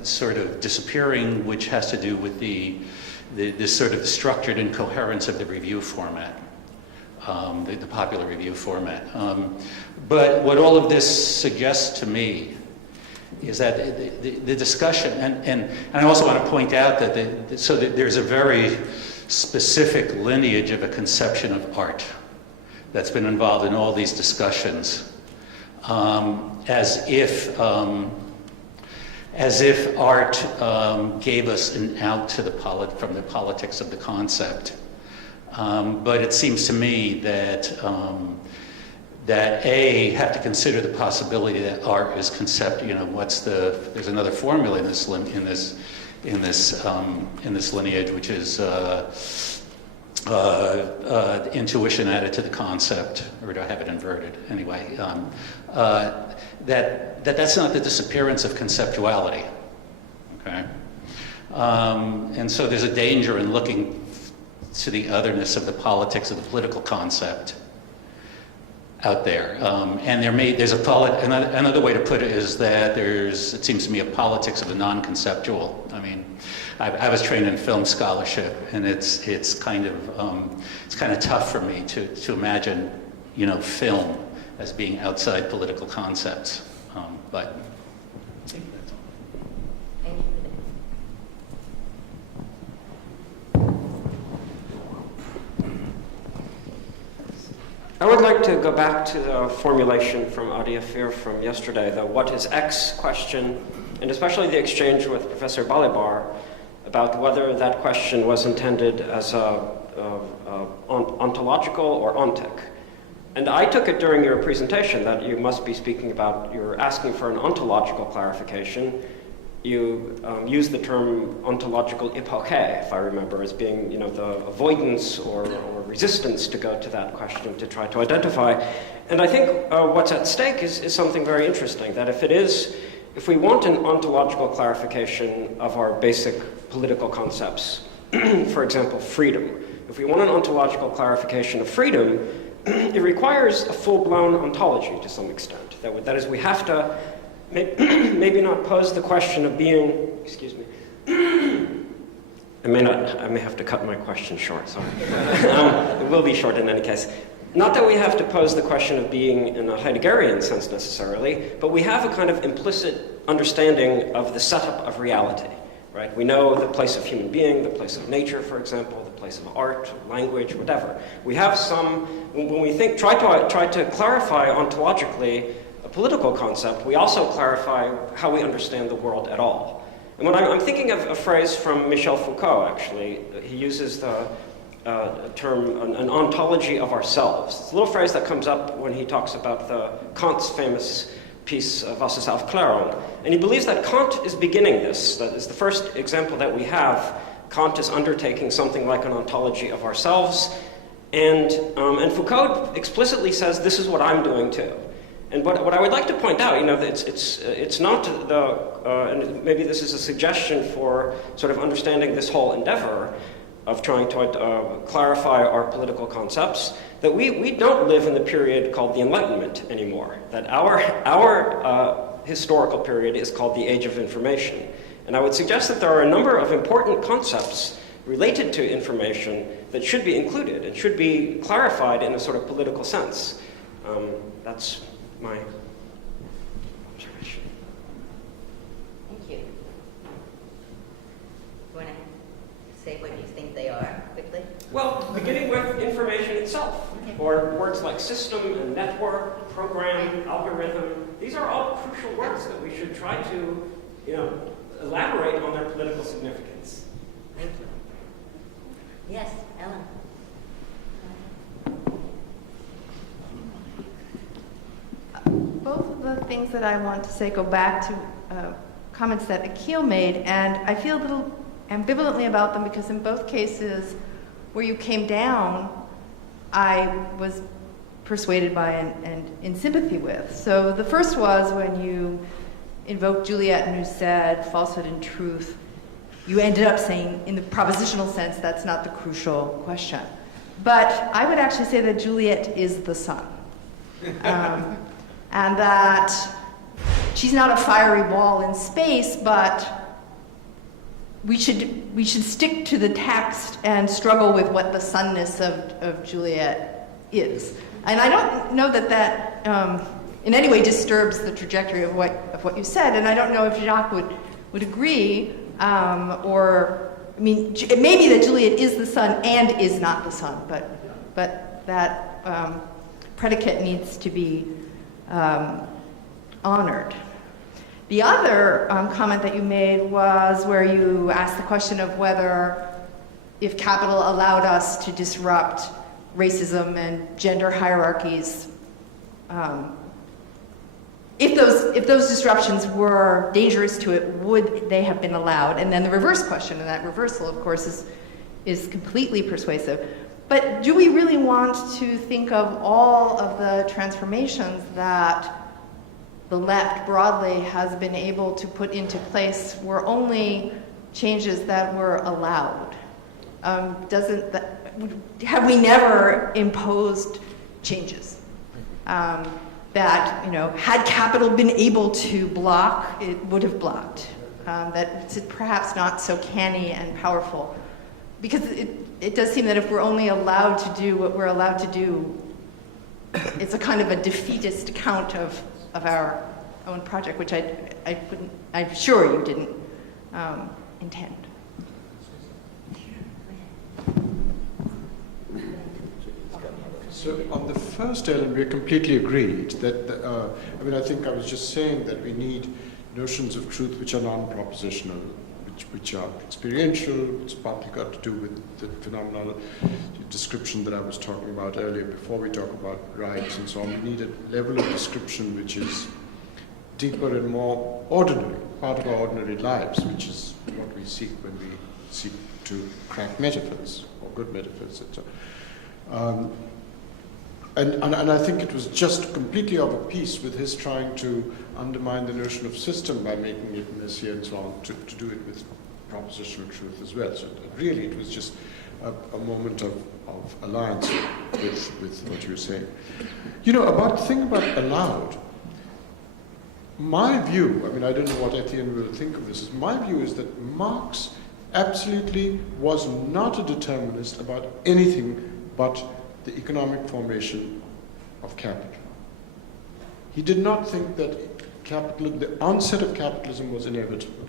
sort of disappearing, which has to do with this sort of structured incoherence of the review format, the popular review format. But what all of this suggests to me is that the discussion, and I also want to point out that there's a very specific lineage of a conception of art that's been involved in all these discussions, as if art gave us an out to from the politics of the concept. But it seems to me that have to consider the possibility that art is concept. You know, there's another formula in this lineage, which is intuition added to the concept, or do I have it inverted? Anyway, that's not the disappearance of conceptuality. Okay, And so there's a danger in looking to the otherness of the politics of the political concept out there. And there's another way to put it is that it seems to me, a politics of the non-conceptual. I mean, I was trained in film scholarship, and it's kind of tough for me to imagine, film as being outside political concepts. But I think that's all. Thank you. I would like to go back to the formulation from Adi Afir from yesterday, the what is X question, and especially the exchange with Professor Balibar about whether that question was intended as ontological or ontic. And I took it during your presentation that you must be speaking about, you're asking for an ontological clarification. You use the term ontological epoche, if I remember, as being, the avoidance or resistance to go to that question to try to identify. And I think what's at stake is something very interesting, that if we want an ontological clarification of our basic political concepts, for example, freedom, if we want an ontological clarification of freedom, it requires a full-blown ontology to some extent. That is, we have to maybe not pose the question of being, excuse me, I may have to cut my question short, sorry. It will be short in any case. Not that we have to pose the question of being in a Heideggerian sense necessarily, but we have a kind of implicit understanding of the setup of reality, right? We know the place of human being, the place of nature, for example, the place of art, language, whatever. We have when we try to clarify ontologically a political concept, we also clarify how we understand the world at all. And when I'm thinking of a phrase from Michel Foucault, actually, he uses the term an ontology of ourselves. It's a little phrase that comes up when he talks about Kant's famous piece Wassersaufklärung. And he believes that Kant is beginning this. That is the first example that we have. Kant is undertaking something like an ontology of ourselves. And Foucault explicitly says, this is what I'm doing too. And what I would like to point out, it's not and maybe this is a suggestion for sort of understanding this whole endeavor of trying to clarify our political concepts, that we don't live in the period called the Enlightenment anymore, that our historical period is called the Age of Information. And I would suggest that there are a number of important concepts related to information that should be included and should be clarified in a sort of political sense. That's my observation. Thank you. You want to say what you think they are, quickly? Well, beginning with information itself, or words like system and network, program, algorithm. These are all crucial words that we should try to, elaborate on their political significance. Thank you. Yes, Ellen. Both of the things that I want to say go back to comments that Akil made, and I feel a little ambivalently about them because in both cases where you came down, I was persuaded by and in sympathy with. So the first was when you invoked Juliet and you said falsehood and truth, you ended up saying in the propositional sense that's not the crucial question. But I would actually say that Juliet is the sun. And that she's not a fiery ball in space, but we should stick to the text and struggle with what the sunness of Juliet is. And I don't know that in any way disturbs the trajectory of what you said, and I don't know if Jacques would agree, it may be that Juliet is the sun and is not the sun, but that predicate needs to be honored. The other comment that you made was where you asked the question of whether, if capital allowed us to disrupt racism and gender hierarchies, if those disruptions were dangerous to it, would they have been allowed? And then the reverse question, and that reversal, of course, is completely persuasive. But do we really want to think of all of the transformations that the left broadly has been able to put into place where only changes that were allowed? Have we never imposed changes? That, had capital been able to block, it would have blocked. That it's perhaps not so canny and powerful. Because it does seem that if we're only allowed to do what we're allowed to do, it's a kind of a defeatist account of our own project, which I'm sure you didn't intend. So on the first element, we're completely agreed that, I think I was just saying that we need notions of truth which are non-propositional, which are experiential, it's partly got to do with the phenomenal description that I was talking about earlier before we talk about rights and so on. We need a level of description which is deeper and more ordinary, part of our ordinary lives, which is what we seek when we seek to crack metaphors, or good metaphors, etc. And I think it was just completely of a piece with his trying to undermine the notion of system by making it messy and so on, to do it with propositional truth as well. So really it was just a moment of alliance with what you were saying. About the thing about allowed, my view, I don't know what Etienne will think of this, my view is that Marx absolutely was not a determinist about anything but the economic formation of capital. He did not think that the onset of capitalism was inevitable.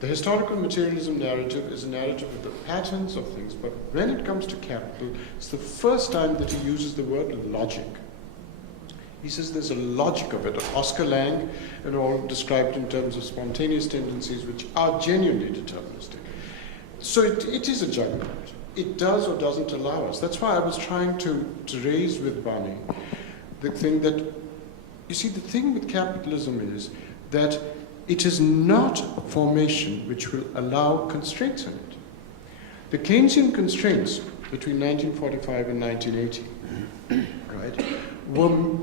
The historical materialism narrative is a narrative of the patterns of things, but when it comes to capital, it's the first time that he uses the word logic. He says there's a logic of it. Oscar Lange and all described in terms of spontaneous tendencies which are genuinely deterministic. So it is a juggernaut. It does or doesn't allow us. That's why I was trying to raise with Barney the thing that, you see, the thing with capitalism is that it is not formation which will allow constraints in it. The Keynesian constraints between 1945 and 1980, right,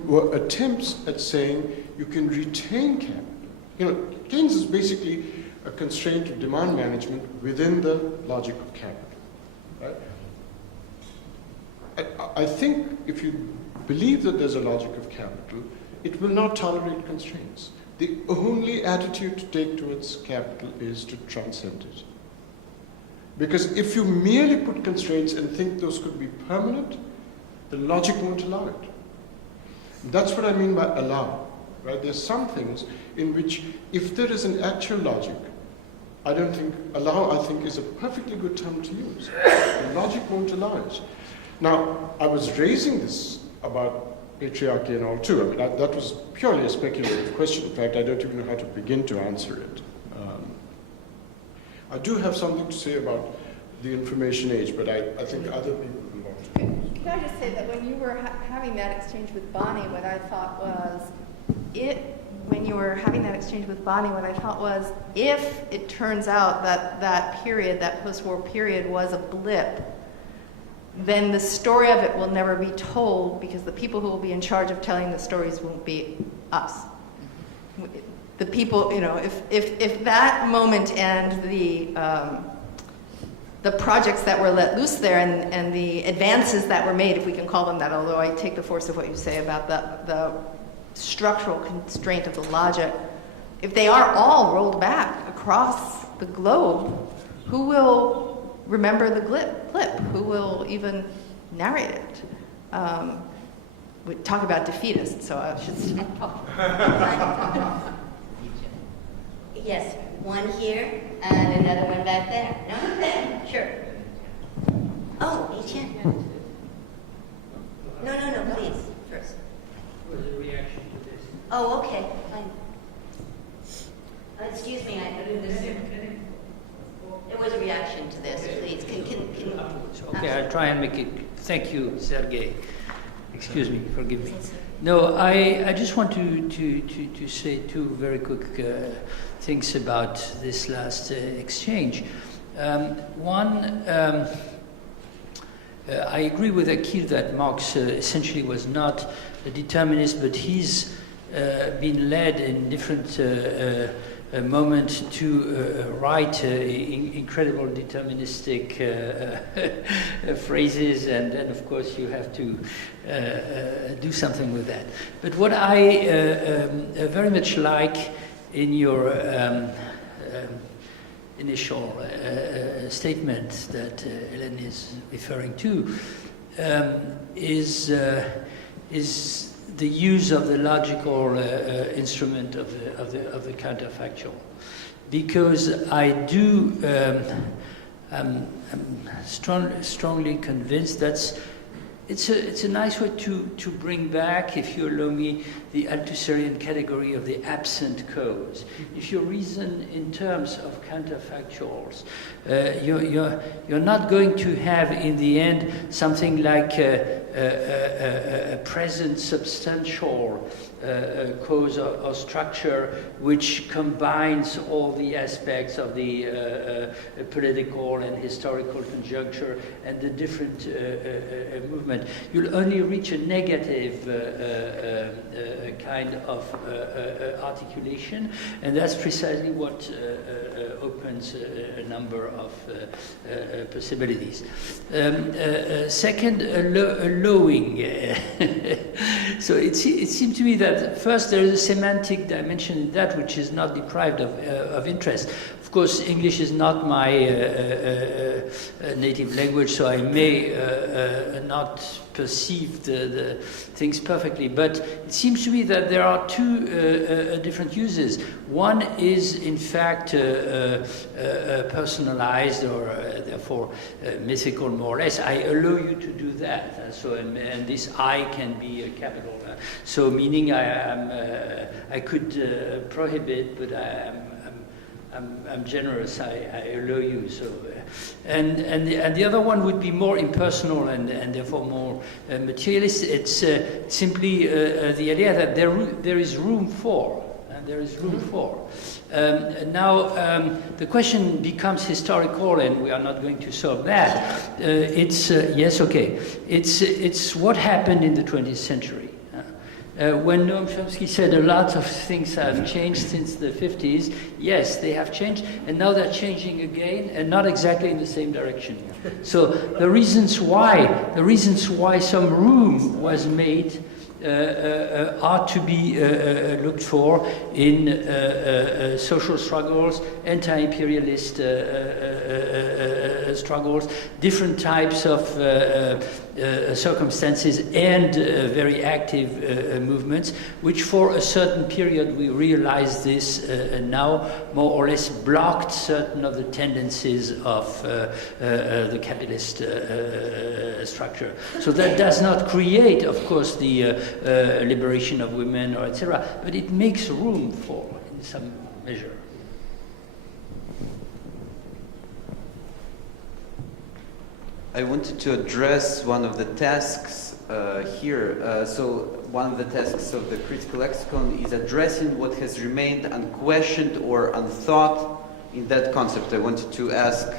were attempts at saying you can retain capital. Keynes is basically a constraint of demand management within the logic of capital. Right? I think if you believe that there's a logic of capital, it will not tolerate constraints. The only attitude to take towards capital is to transcend it. Because if you merely put constraints and think those could be permanent, the logic won't allow it. That's what I mean by allow. Right? There's some things in which if there is an actual logic, I don't think allow, I think, is a perfectly good term to use. The logic won't allow it. Now, I was raising this about patriarchy and all too. That was purely a speculative question. In fact, I don't even know how to begin to answer it. I do have something to say about the information age, but I think other people will want to. Can I just say that when you were having that exchange with Bonnie, what I thought was, when you were having that exchange with Bonnie, what I thought was, if it turns out that period, that post-war period, was a blip, then the story of it will never be told because the people who will be in charge of telling the stories won't be us. The people, if that moment and the projects that were let loose there and the advances that were made, if we can call them that, although I take the force of what you say about the structural constraint of the logic, if they are all rolled back across the globe, who will remember the blip? Who will even narrate it? We talk about defeatists, so I should stop. Yes, one here and another one back there. No? Sure. Oh, Etienne. No, please, first. Was a reaction to this? Oh, okay, fine. Excuse me, there was a reaction to this, please. Okay, I'll try and make it. Thank you, Sergey. Excuse me, forgive me. No, I just want to say two very quick things about this last exchange. One, I agree with Akil that Marx essentially was not a determinist, but he's been led in different moment to write incredible deterministic phrases, and then of course you have to do something with that. But what I very much like in your initial statement that Hélène is referring to is the use of the logical instrument of the counterfactual, because I do I'm strongly convinced that it's a nice way to bring back, if you allow me, the Althusserian category of the absent cause. If you reason in terms of counterfactuals, you're not going to have in the end something like a present substantial cause or structure which combines all the aspects of the political and historical conjuncture and the different movement. You'll only reach a negative kind of articulation, and that's precisely what opens a number of possibilities. Second, allowing. So it seemed to me that first there is a semantic dimension in that which is not deprived of interest. Of course, English is not my native language, so I may not perceive the things perfectly, but it seems to me that there are two different uses. One is, in fact, personalized or therefore mythical, more or less. I allow you to do that. So, and this I can be a capital. So, meaning I could prohibit, but I'm generous. I allow you. So, and the other one would be more impersonal and therefore more materialist. It's simply the idea that there is room for, and there is room for. Now the question becomes historical, and we are not going to solve that. Yes, okay. It's what happened in the 20th century. When Noam Chomsky said a lot of things have changed since the 50s, yes, they have changed, and now they're changing again, and not exactly in the same direction. So the reasons why some room was made are to be looked for in social struggles, anti-imperialist struggles, different types of circumstances, and very active movements, which for a certain period we realize this now more or less blocked certain of the tendencies of the capitalist structure. So that does not create, of course, the liberation of women or etc., but it makes room for, in some measure. I wanted to address one of the tasks here. So one of the tasks of the critical lexicon is addressing what has remained unquestioned or unthought in that concept. I wanted to ask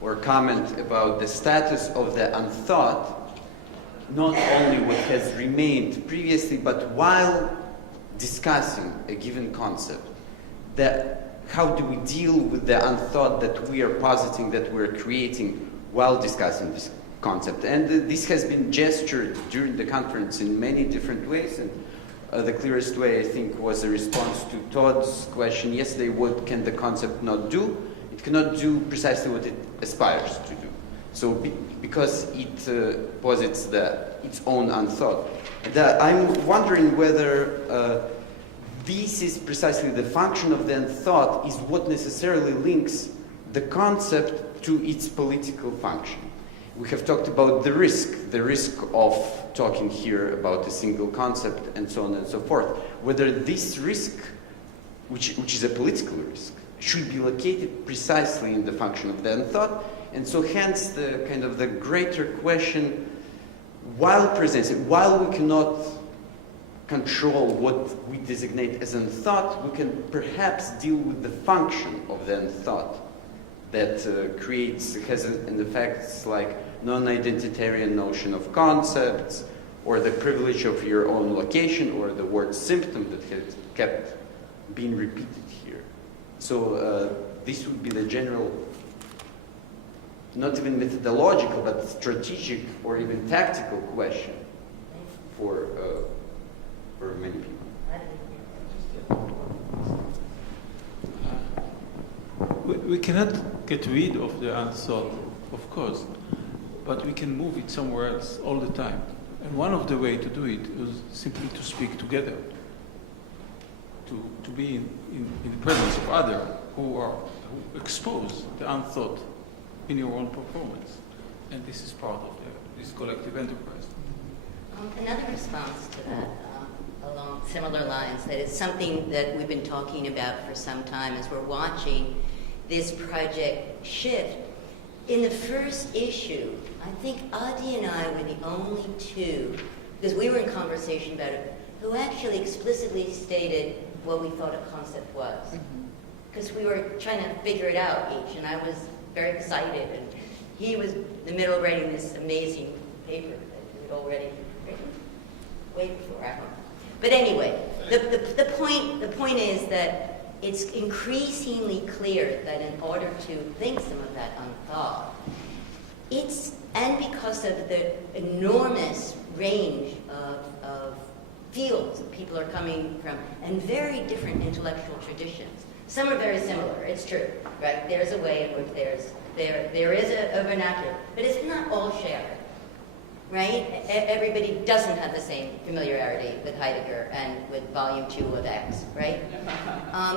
or comment about the status of the unthought, not only what has remained previously, but while discussing a given concept. How do we deal with the unthought that we are positing, that we're creating while discussing this concept? And this has been gestured during the conference in many different ways, and the clearest way, I think, was a response to Todd's question yesterday: what can the concept not do? It cannot do precisely what it aspires to do. So because it posits its own unthought. I'm wondering whether this is precisely the function of the unthought, is what necessarily links the concept to its political function. We have talked about the risk of talking here about a single concept, and so on and so forth. Whether this risk, which is a political risk, should be located precisely in the function of the unthought, and so hence the kind of the greater question, while we cannot control what we designate as unthought, we can perhaps deal with the function of the unthought that has an effects like non-identitarian notion of concepts, or the privilege of your own location, or the word symptom that has kept being repeated here. So this would be the general, not even methodological, but strategic or even tactical question for many people. We cannot get rid of the unthought, of course, but we can move it somewhere else all the time. And one of the ways to do it is simply to speak together, to be in the presence of others who expose the unthought in your own performance. And this is part of this collective enterprise. Another response to that, along similar lines, that is something that we've been talking about for some time as we're watching this project shift. In the first issue, I think Adi and I were the only two, because we were in conversation about it, who actually explicitly stated what we thought a concept was. Because we were trying to figure it out each, and I was very excited, and he was in the middle of writing this amazing paper that he had already written way before I don't know. But anyway, the point is that it's increasingly clear that in order to think some of that unthought, and because of the enormous range of fields that people are coming from, and very different intellectual traditions. Some are very similar, it's true, right? There's a way in which there is a vernacular, but it's not all shared, right? Everybody doesn't have the same familiarity with Heidegger and with volume 2 of X, right?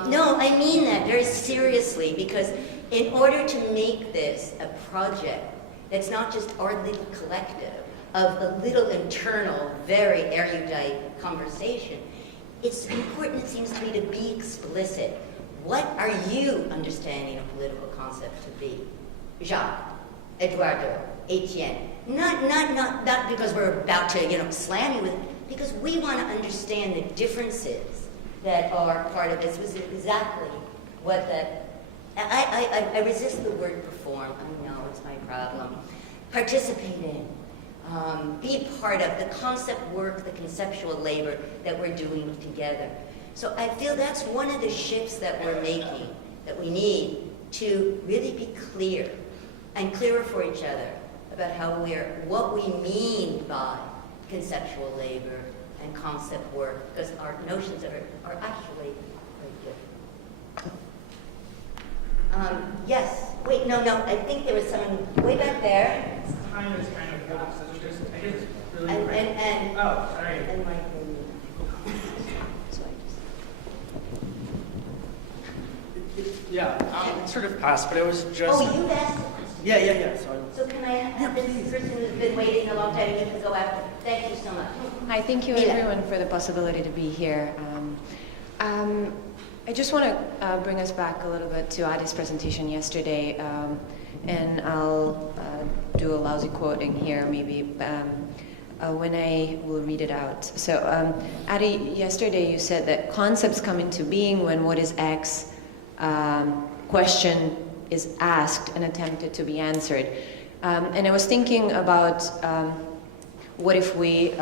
No, I mean that very seriously, because in order to make this a project that's not just our little collective of a little internal, very erudite conversation, it's important, it seems to me, to be explicit. What are you understanding a political concept to be? Jacques, Eduardo, Etienne. Not because we're about to, slam you with it, because we want to understand the differences that are part of this. Was exactly what that. I resist the word perform. I know it's my problem. Participate in. Be part of the concept work, the conceptual labor that we're doing together. So I feel that's one of the shifts that we're making, that we need to really be clear and clearer for each other about what we mean by conceptual labor and concept work, because our notions are actually very good. Yes. Wait, no. I think there was someone way back there. Time is kind of fast. I just really and oh, sorry. And my yeah, it sort of passed, but it was just. Oh, you asked. Yeah. So can I have this person who's been waiting a long time, you can go after. Thank you so much. Hi, thank you Mila. everyone for the possibility to be here. I just want to bring us back a little bit to Adi's presentation yesterday, and I'll do a lousy quoting here maybe when I will read it out. So Adi, yesterday you said that concepts come into being when what is X question is asked and attempted to be answered. And I was thinking about what if we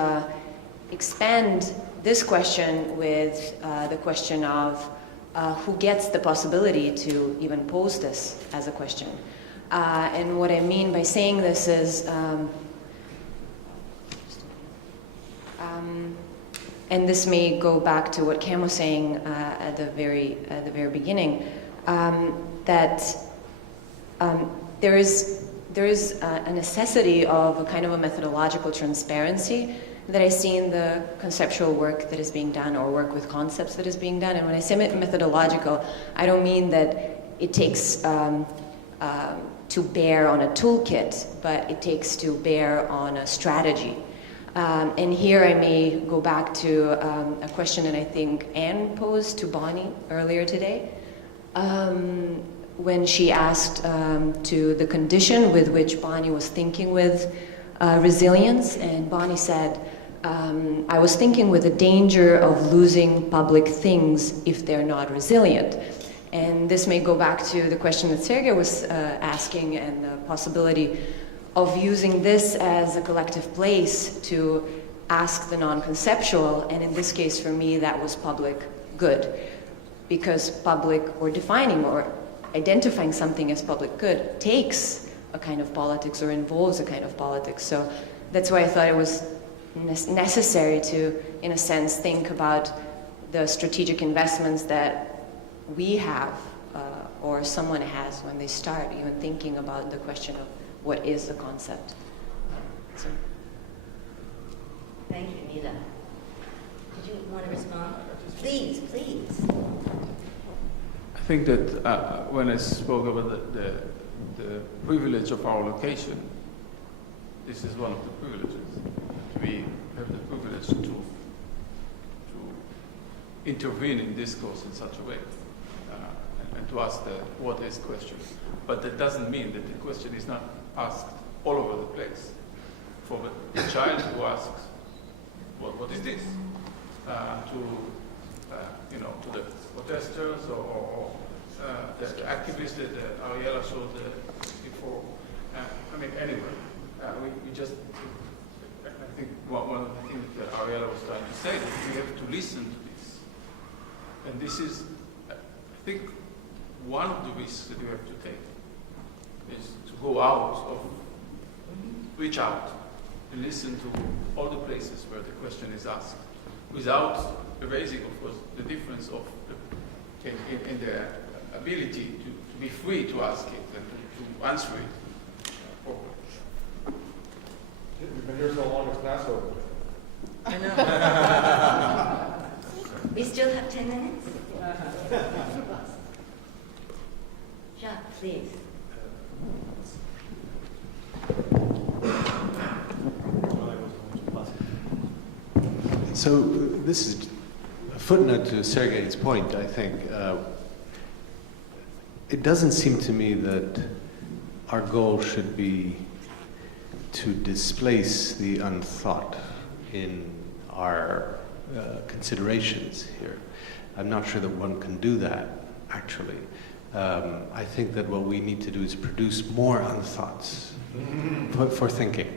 expand this question with the question of who gets the possibility to even pose this as a question. And what I mean by saying this is, and this may go back to what Cam was saying at the very beginning, that there is a necessity of a kind of a methodological transparency that I see in the conceptual work that is being done, or work with concepts that is being done. And when I say methodological, I don't mean that it takes to bear on a toolkit, but it takes to bear on a strategy. And here I may go back to a question that I think Anne posed to Bonnie earlier today, when she asked to the condition with which Bonnie was thinking with resilience, and Bonnie said, I was thinking with the danger of losing public things if they're not resilient. And this may go back to the question that Sergei was asking, and the possibility of using this as a collective place to ask the non-conceptual, and in this case for me that was public good. because public, or defining or identifying something as public good takes a kind of politics or involves a kind of politics. So that's why I thought it was necessary to, in a sense, think about the strategic investments that we have or someone has when they start even thinking about the question of what is the concept. So. Thank you, Mila. Did you want to respond? Please, please. I think that when I spoke about the privilege of our location, this is one of the privileges. We have the privilege to intervene in discourse in such a way and to ask the what is question. But that doesn't mean that the question is not asked all over the place. For the child who asks, what is this? To the protesters or the activists that Ariella showed before. Anyway, we just, I think one of the things that Ariella was trying to say, that we have to listen to this. And this is, I think, one of the risks that you have to take, is to go out reach out and listen to all the places where the question is asked, without erasing, of course, the difference of in the ability to be free to ask it and to answer it properly. We've been here so long, it's class over. I know. We still have 10 minutes? Jacques, please. So this is a footnote to Sergei's point, I think. It doesn't seem to me that our goal should be to displace the unthought in our considerations here. I'm not sure that one can do that, actually. I think that what we need to do is produce more unthoughts for thinking.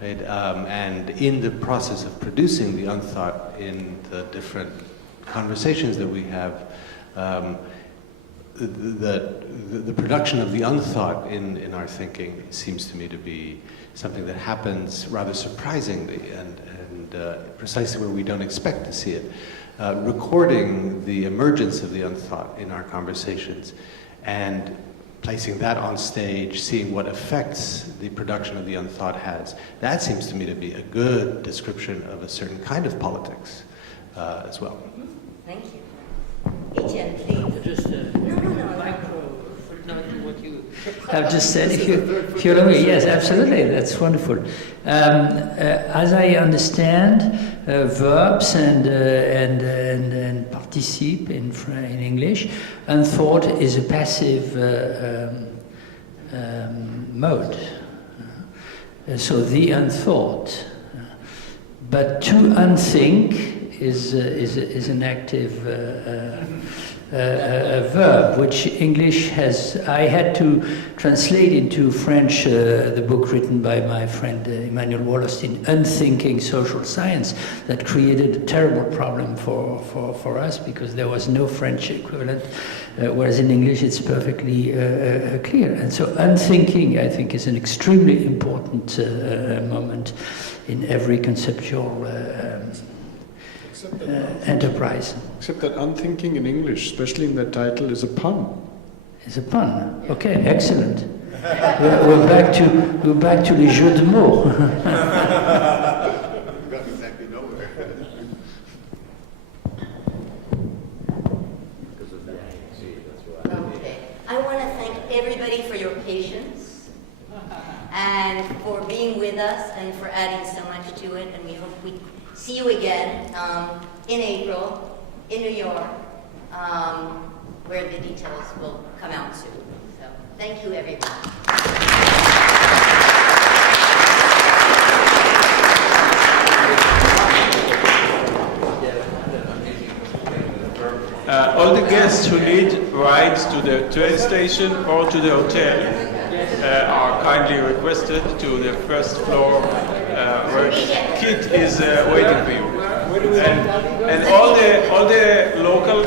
Right? And in the process of producing the unthought in the different conversations that we have, the production of the unthought in our thinking seems to me to be something that happens rather surprisingly and precisely where we don't expect to see it. Recording the emergence of the unthought in our conversations and placing that on stage, seeing what effects the production of the unthought has, that seems to me to be a good description of a certain kind of politics as well. Thank you. Etienne, please. Just micro footnote to what you have just said. If you allow me, yes, absolutely, that's wonderful. As I understand, verbs and participe in English, unthought is a passive mode. So the unthought, but to unthink is an active verb, which English has. I had to translate into French the book written by my friend Emmanuel Wallerstein, Unthinking Social Science, that created a terrible problem for us because there was no French equivalent, whereas in English it's perfectly clear. And so unthinking, I think, is an extremely important moment in every conceptual enterprise. Except that unthinking in English, especially in the title, is a pun. It's a pun. Okay, excellent. We're back to les jeux de mots. Got exactly nowhere. Okay. I want to thank everybody for your patience and for being with us and for adding so much to it. And we hope we see you again in April in New York, where the details will come out soon. So thank you, everyone. All the guests who need rides to the train station or to the hotel are kindly requested to the first floor where Kit is waiting for you. And all the local